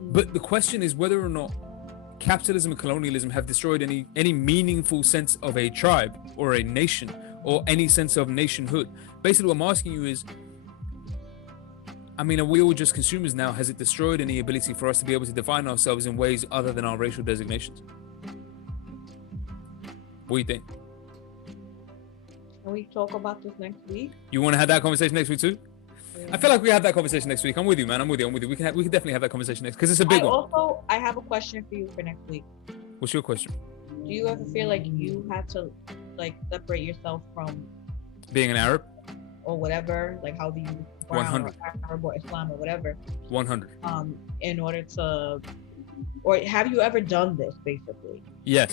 But the question is whether or not capitalism and colonialism have destroyed any meaningful sense of a tribe or a nation or any sense of nationhood. Basically, what I'm asking you is, are we all just consumers now? Has it destroyed any ability for us to be able to define ourselves in ways other than our racial designations? What do you think? Can we talk about this next week? You want to have that conversation next week too? I feel like we have that conversation next week. I'm with you, man. I'm with you. We can definitely have that conversation next because it's a big one. Also, I have a question for you for next week. What's your question? Do you ever feel like you had to like separate yourself from being an Arab or whatever, like how do you 100 Arab or Islam or whatever? 100. In order to, or have you ever done this basically? Yes.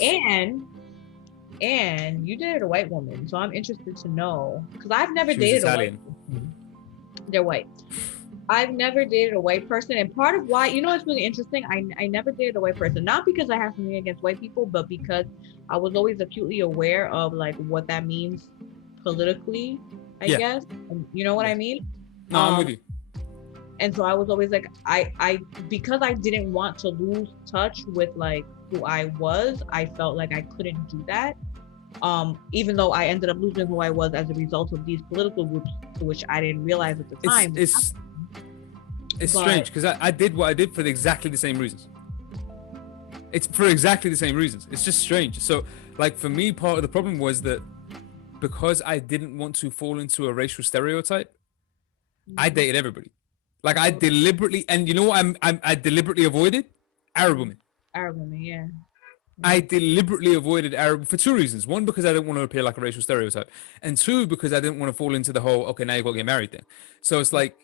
And you dated a white woman, so I'm interested to know because I've never She was dated Italian. a white woman. They're white. I've never dated a white person, and part of why, you know, it's really interesting. I never dated a white person, not because I have something against white people, but because I was always acutely aware of like what that means politically, I guess. And you know what I mean? No, I'm with you. And so I was always like, I because I didn't want to lose touch with like who I was, I felt like I couldn't do that. Even though I ended up losing who I was as a result of these political groups, to which I didn't realize at the time. It's strange because I did what I did for exactly the same reasons. It's for exactly the same reasons. It's just strange. So, like for me, part of the problem was that because I didn't want to fall into a racial stereotype, I dated everybody. Like I deliberately, and you know what I deliberately avoided? Arab women. Arab women, yeah. I deliberately avoided Arab for two reasons. One, because I didn't want to appear like a racial stereotype, and two, because I didn't want to fall into the whole okay, now you got to get married thing. So it's like,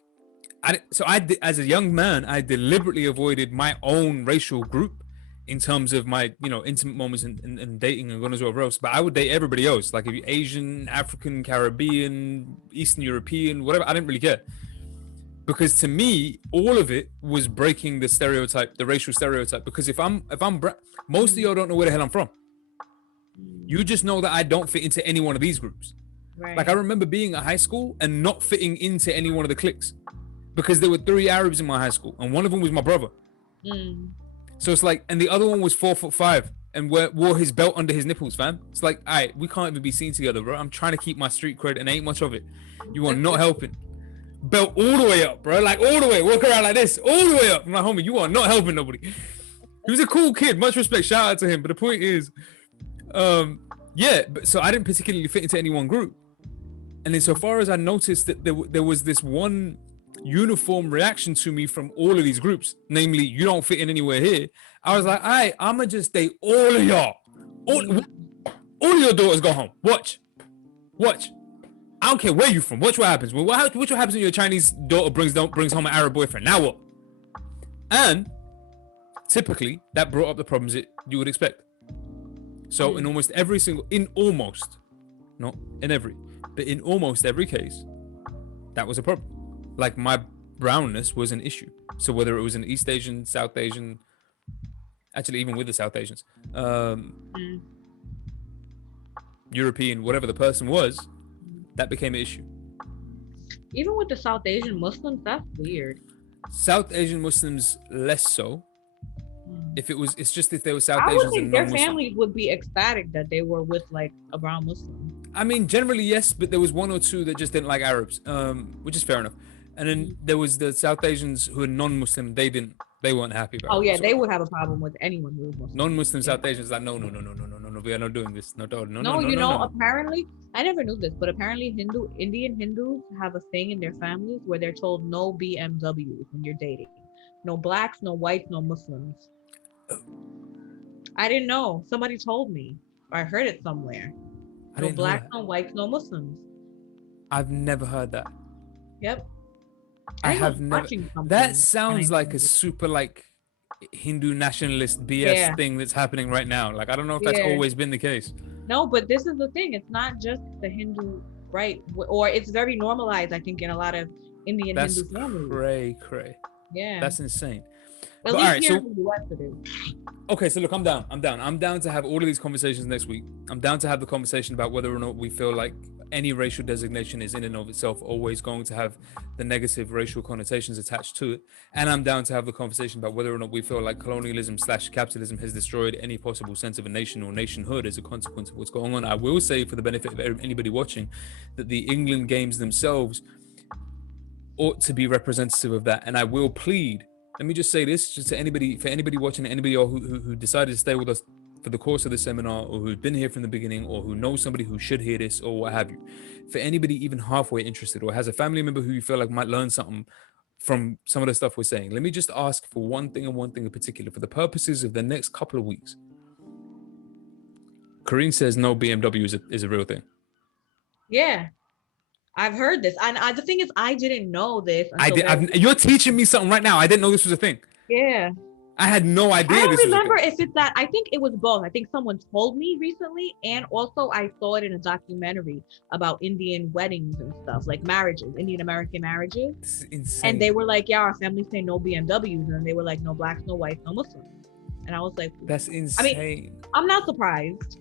as a young man, I deliberately avoided my own racial group in terms of my, you know, intimate moments and dating and going as well else. But I would date everybody else, like if you're Asian, African, Caribbean, Eastern European, whatever. I didn't really care. Because to me, all of it was breaking the stereotype, the racial stereotype. Because if I'm most of y'all don't know where the hell I'm from. You just know that I don't fit into any one of these groups. Right. Like I remember being at high school and not fitting into any one of the cliques because there were 3 Arabs in my high school and one of them was my brother. So it's like, and the other one was 4'5" and wore his belt under his nipples, fam. It's like, all right, we can't even be seen together, bro. I'm trying to keep my street cred and ain't much of it. You are not helping. Belt all the way up, bro. Like all the way. Walk around like this, all the way up. I'm like, homie, you are not helping nobody. He was a cool kid. Much respect. Shout out to him. But the point is, so I didn't particularly fit into any one group. And insofar as I noticed that there was this one uniform reaction to me from all of these groups, namely, you don't fit in anywhere here. I was like, all right, I'm going to just date all of y'all. All of your daughters go home. Watch. I don't care where you from. Watch what happens. Watch what happens when your Chinese daughter brings home an Arab boyfriend. Now what? And typically, that brought up the problems that you would expect. So in almost every case, that was a problem. Like my brownness was an issue. So whether it was an East Asian, South Asian, actually even with the South Asians, European, whatever the person was, that became an issue. Even with the South Asian Muslims, that's weird. South Asian Muslims less so. It's just if they were South I Asians would think and their non-Muslim. families would be ecstatic that they were with like a brown Muslim. I mean, generally yes, but there was 1 or 2 that just didn't like Arabs, which is fair enough. And then there was the South Asians who are non-Muslim. They weren't happy about it. Oh yeah, So they would have a problem with anyone who was Muslim. non-Muslim South Asians like no, we are not doing this. No. Apparently, I never knew this, but apparently Indian Hindus have a thing in their families where they're told no BMWs when you're dating. No blacks, no whites, no Muslims. I didn't know. Somebody told me. Or I heard it somewhere. No blacks, no whites, no Muslims. I've never heard that. Yep. I have never. That sounds like a super like Hindu nationalist BS thing that's happening right now. Like I don't know if that's always been the case. No, but this is the thing. It's not just the Hindu, right? Or it's very normalized, I think, in a lot of Indian Hindu families. Cray. Yeah. That's insane. At least here in the US it is. Okay, so look, I'm down. I'm down to have all of these conversations next week. I'm down to have the conversation about whether or not we feel like any racial designation is in and of itself always going to have the negative racial connotations attached to it. And I'm down to have the conversation about whether or not we feel like colonialism / capitalism has destroyed any possible sense of a nation or nationhood as a consequence of what's going on. I will say, for the benefit of anybody watching, that the England games themselves ought to be representative of that. And I will plead, let me just say this just to anybody, for anybody watching, anybody who decided to stay with us for the course of the seminar, or who've been here from the beginning, or who knows somebody who should hear this, or what have you, for anybody even halfway interested, or has a family member who you feel like might learn something from some of the stuff we're saying, let me just ask for one thing and one thing in particular, for the purposes of the next couple of weeks. Karine says no, BMW is a real thing. Yeah, I've heard this, and the thing is, I didn't know this. You're teaching me something right now. I didn't know this was a thing. Yeah. I had no idea. I don't remember if it's that. I think it was both. I think someone told me recently, and also I saw it in a documentary about Indian weddings and stuff, like marriages, Indian American marriages. This is insane. And they were like, yeah, our families say no BMWs, and they were like, no blacks, no whites, no Muslims. And I was like, that's insane. I mean, I'm not surprised.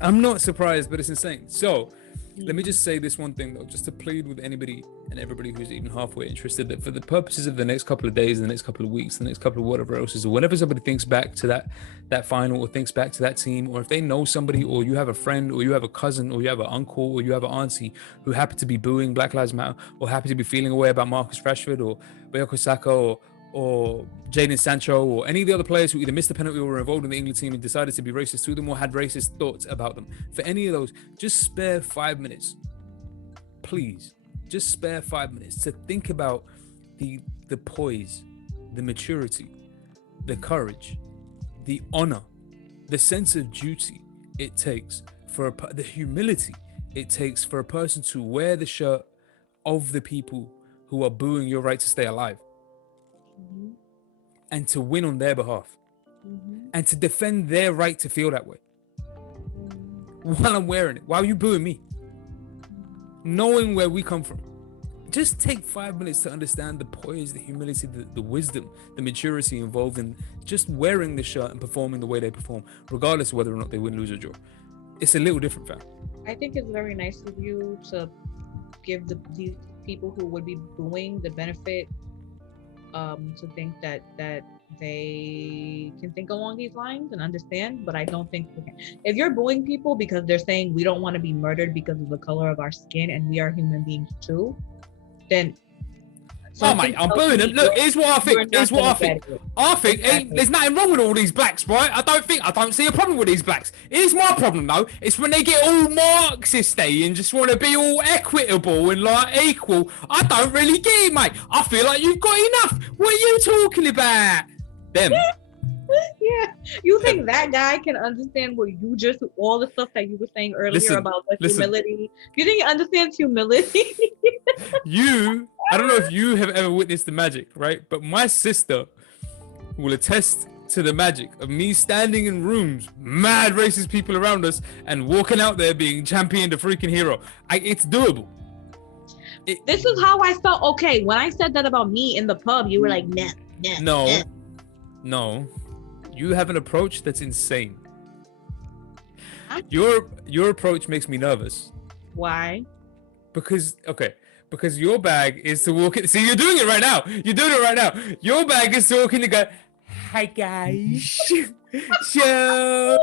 I'm not surprised, but it's insane. So let me just say this one thing though, just to plead with anybody and everybody who's even halfway interested, that for the purposes of the next couple of days, the next couple of weeks, the next couple of whatever else is, or whenever somebody thinks back to that final, or thinks back to that team, or if they know somebody, or you have a friend, or you have a cousin, or you have an uncle, or you have an auntie who happen to be booing Black Lives Matter, or happen to be feeling away about Marcus Rashford, or Bayako Saka, or Jadon Sancho, or any of the other players who either missed the penalty or were involved in the England team and decided to be racist to them, or had racist thoughts about them, for any of those, just spare 5 minutes. Please, just spare 5 minutes to think about the poise, the maturity, the courage, the honor, the sense of duty it takes for the humility it takes for a person to wear the shirt of the people who are booing your right to stay alive. Mm-hmm. And to win on their behalf, and to defend their right to feel that way while I'm wearing it, while you booing me, knowing where we come from. Just take 5 minutes to understand the poise, the humility, the wisdom, the maturity involved in just wearing the shirt and performing the way they perform, regardless of whether or not they win, lose, or draw. It's a little different, fam. I think it's very nice of you to give these people who would be booing the benefit to think that they can think along these lines and understand, but I don't think they can. If you're booing people because they're saying we don't want to be murdered because of the color of our skin and we are human beings too, then oh mate, I'm booing them. Look, here's what I think. I think there's nothing wrong with all these blacks, right? I don't see a problem with these blacks. Here's my problem though. It's when they get all Marxist-y and just want to be all equitable and like equal. I don't really get it, mate. I feel like you've got enough. What are you talking about? Them. Yeah, you think that guy can understand what you just, all the stuff that you were saying earlier about the humility? You think he understands humility? I don't know if you have ever witnessed the magic, right? But my sister will attest to the magic of me standing in rooms, mad racist people around us, and walking out there being championed a freaking hero. It's doable. This is how I felt. Okay, when I said that about me in the pub, you were like, nah. No. You have an approach that's insane. Your approach makes me nervous. Why? Because your bag is to walk in. See, you're doing it right now. You're doing it right now. Your bag is to walk in and go, hi guys. So,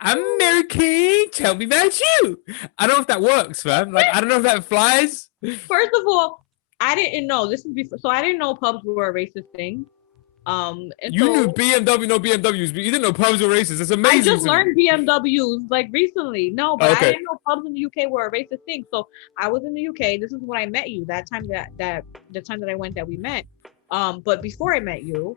I'm American. Tell me about you. I don't know if that works, fam. Like, I don't know if that flies. First of all, I didn't know. This is before, so I didn't know pubs were a racist thing. You knew BMW, no BMWs, but you didn't know pubs were racist. It's amazing. I just learned BMWs like recently. No, but I didn't know pubs in the UK were a racist thing. So I was in the UK. This is when I met you. That time that the time that I went that we met. But before I met you,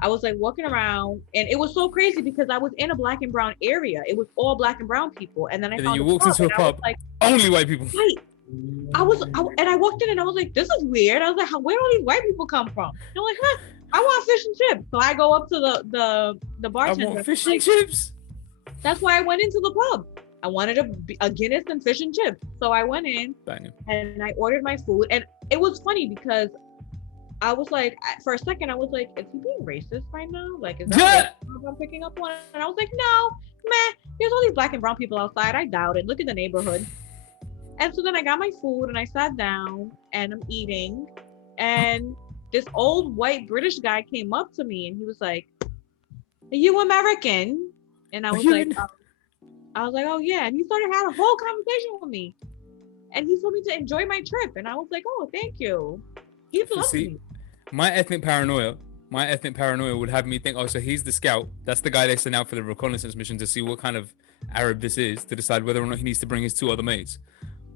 I was like walking around, and it was so crazy because I was in a black and brown area. It was all black and brown people, and then you walked into a pub, like, only white people. Wait. I walked in and I was like, this is weird. I was like, where do all these white people come from? And I'm like, huh? I want fish and chips. So I go up to the bartender. I want fish and chips. That's why I went into the pub. I wanted a Guinness and fish and chips. So I went in and I ordered my food. And it was funny because I was like, for a second, I was like, is he being racist right now? Like, is that what I'm picking up on? And I was like, no, man, there's all these black and brown people outside. I doubt it. Look at the neighborhood. And so then I got my food and I sat down and I'm eating. And this old white British guy came up to me and he was like, are you American? And I was like, oh yeah. And he started having a whole conversation with me. And he told me to enjoy my trip. And I was like, oh, thank you. He loves me. My ethnic paranoia my ethnic paranoia would have me think, oh, so he's the scout. That's the guy they sent out for the reconnaissance mission to see what kind of Arab this is, to decide whether or not he needs to bring his 2 other mates,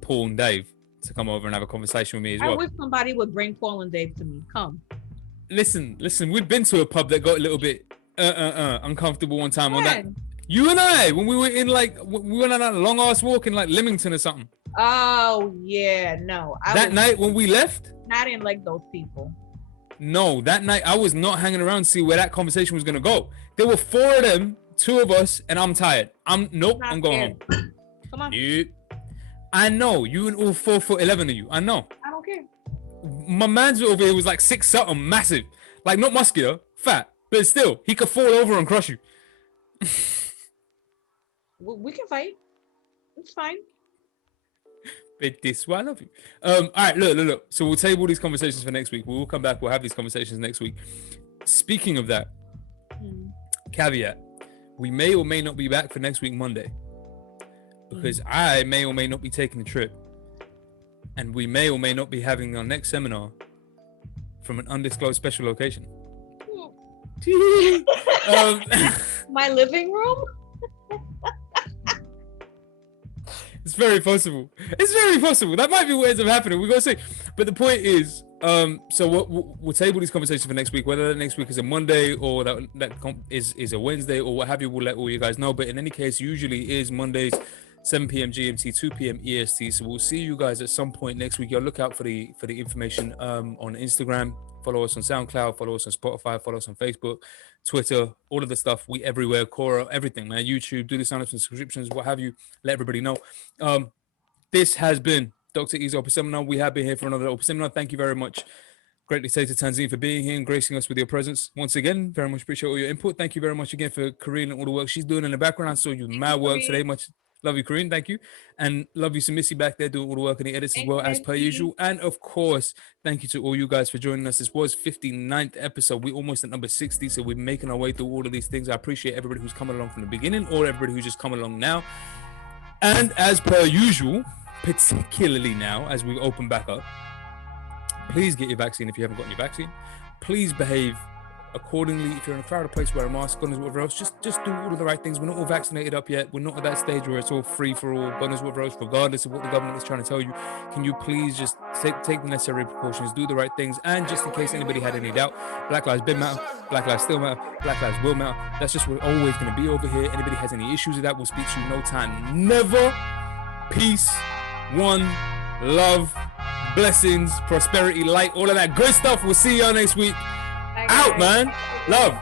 Paul and Dave, to come over and have a conversation with me as well. I wish somebody would bring Paul and Dave to me. Come. Listen. We've been to a pub that got a little bit uncomfortable one time on that. You and I, when we were in we went on that long ass walk in Leamington or something. Oh yeah, no. That night when we left, I didn't like those people. No, that night I was not hanging around to see where that conversation was gonna go. There were 4 of them, 2 of us, and I'm tired. I'm going home. Come on. I know you and all 4'11" of you. I know. I don't care. My man's over here was like 6 something, massive, like not muscular, fat, but still he could fall over and crush you. We can fight. It's fine. But this why I love you. All right, look. So we'll table these conversations for next week. We'll come back. We'll have these conversations next week. Speaking of that, caveat: we may or may not be back for next week Monday, because I may or may not be taking a trip, and we may or may not be having our next seminar from an undisclosed special location. My living room. It's very possible. That might be what ends up happening. We're gonna see. But the point is, so we'll table these conversations for next week. Whether that next week is a Monday or that is a Wednesday or what have you, we'll let all you guys know. But in any case, usually is Mondays, 7 p.m. GMT, 2 p.m. EST. So we'll see you guys at some point next week. Y'all look out for the information on Instagram. Follow us on SoundCloud. Follow us on Spotify. Follow us on Facebook, Twitter, all of the stuff. We everywhere. Quora, everything, man. YouTube. Do the sign-ups and subscriptions, what have you. Let everybody know. This has been Dr. E's Open Seminar. We have been here for another Open Seminar. Thank you very much. Greatly say to Tanzine for being here and gracing us with your presence once again. Very much appreciate all your input. Thank you very much again for Corinne and all the work she's doing in the background. I saw you mad work today. Much love you, Corinne. Thank you. And love you, Missy back there doing all the work in the edits as well as per usual. And of course, thank you to all you guys for joining us. This was 59th episode. We're almost at number 60. So we're making our way through all of these things. I appreciate everybody who's coming along from the beginning or everybody who's just coming along now. And as per usual, particularly now as we open back up, please get your vaccine if you haven't gotten your vaccine. Please behave accordingly. If you're in a crowded place, wear a mask, gunners, whatever else. Just do all of the right things. We're not all vaccinated up yet. We're not at that stage where it's all free for all, gunners, whatever else, regardless of what the government is trying to tell you. Can you please just take the necessary precautions, do the right things, and just in case anybody had any doubt, Black Lives Been Matter, Black Lives Still Matter, Black Lives Will Matter. That's just what we're always going to be over here. Anybody has any issues with that, we'll speak to you no time, never. Peace, one, love, blessings, prosperity, light, all of that good stuff. We'll see y'all next week. Out, man. Love.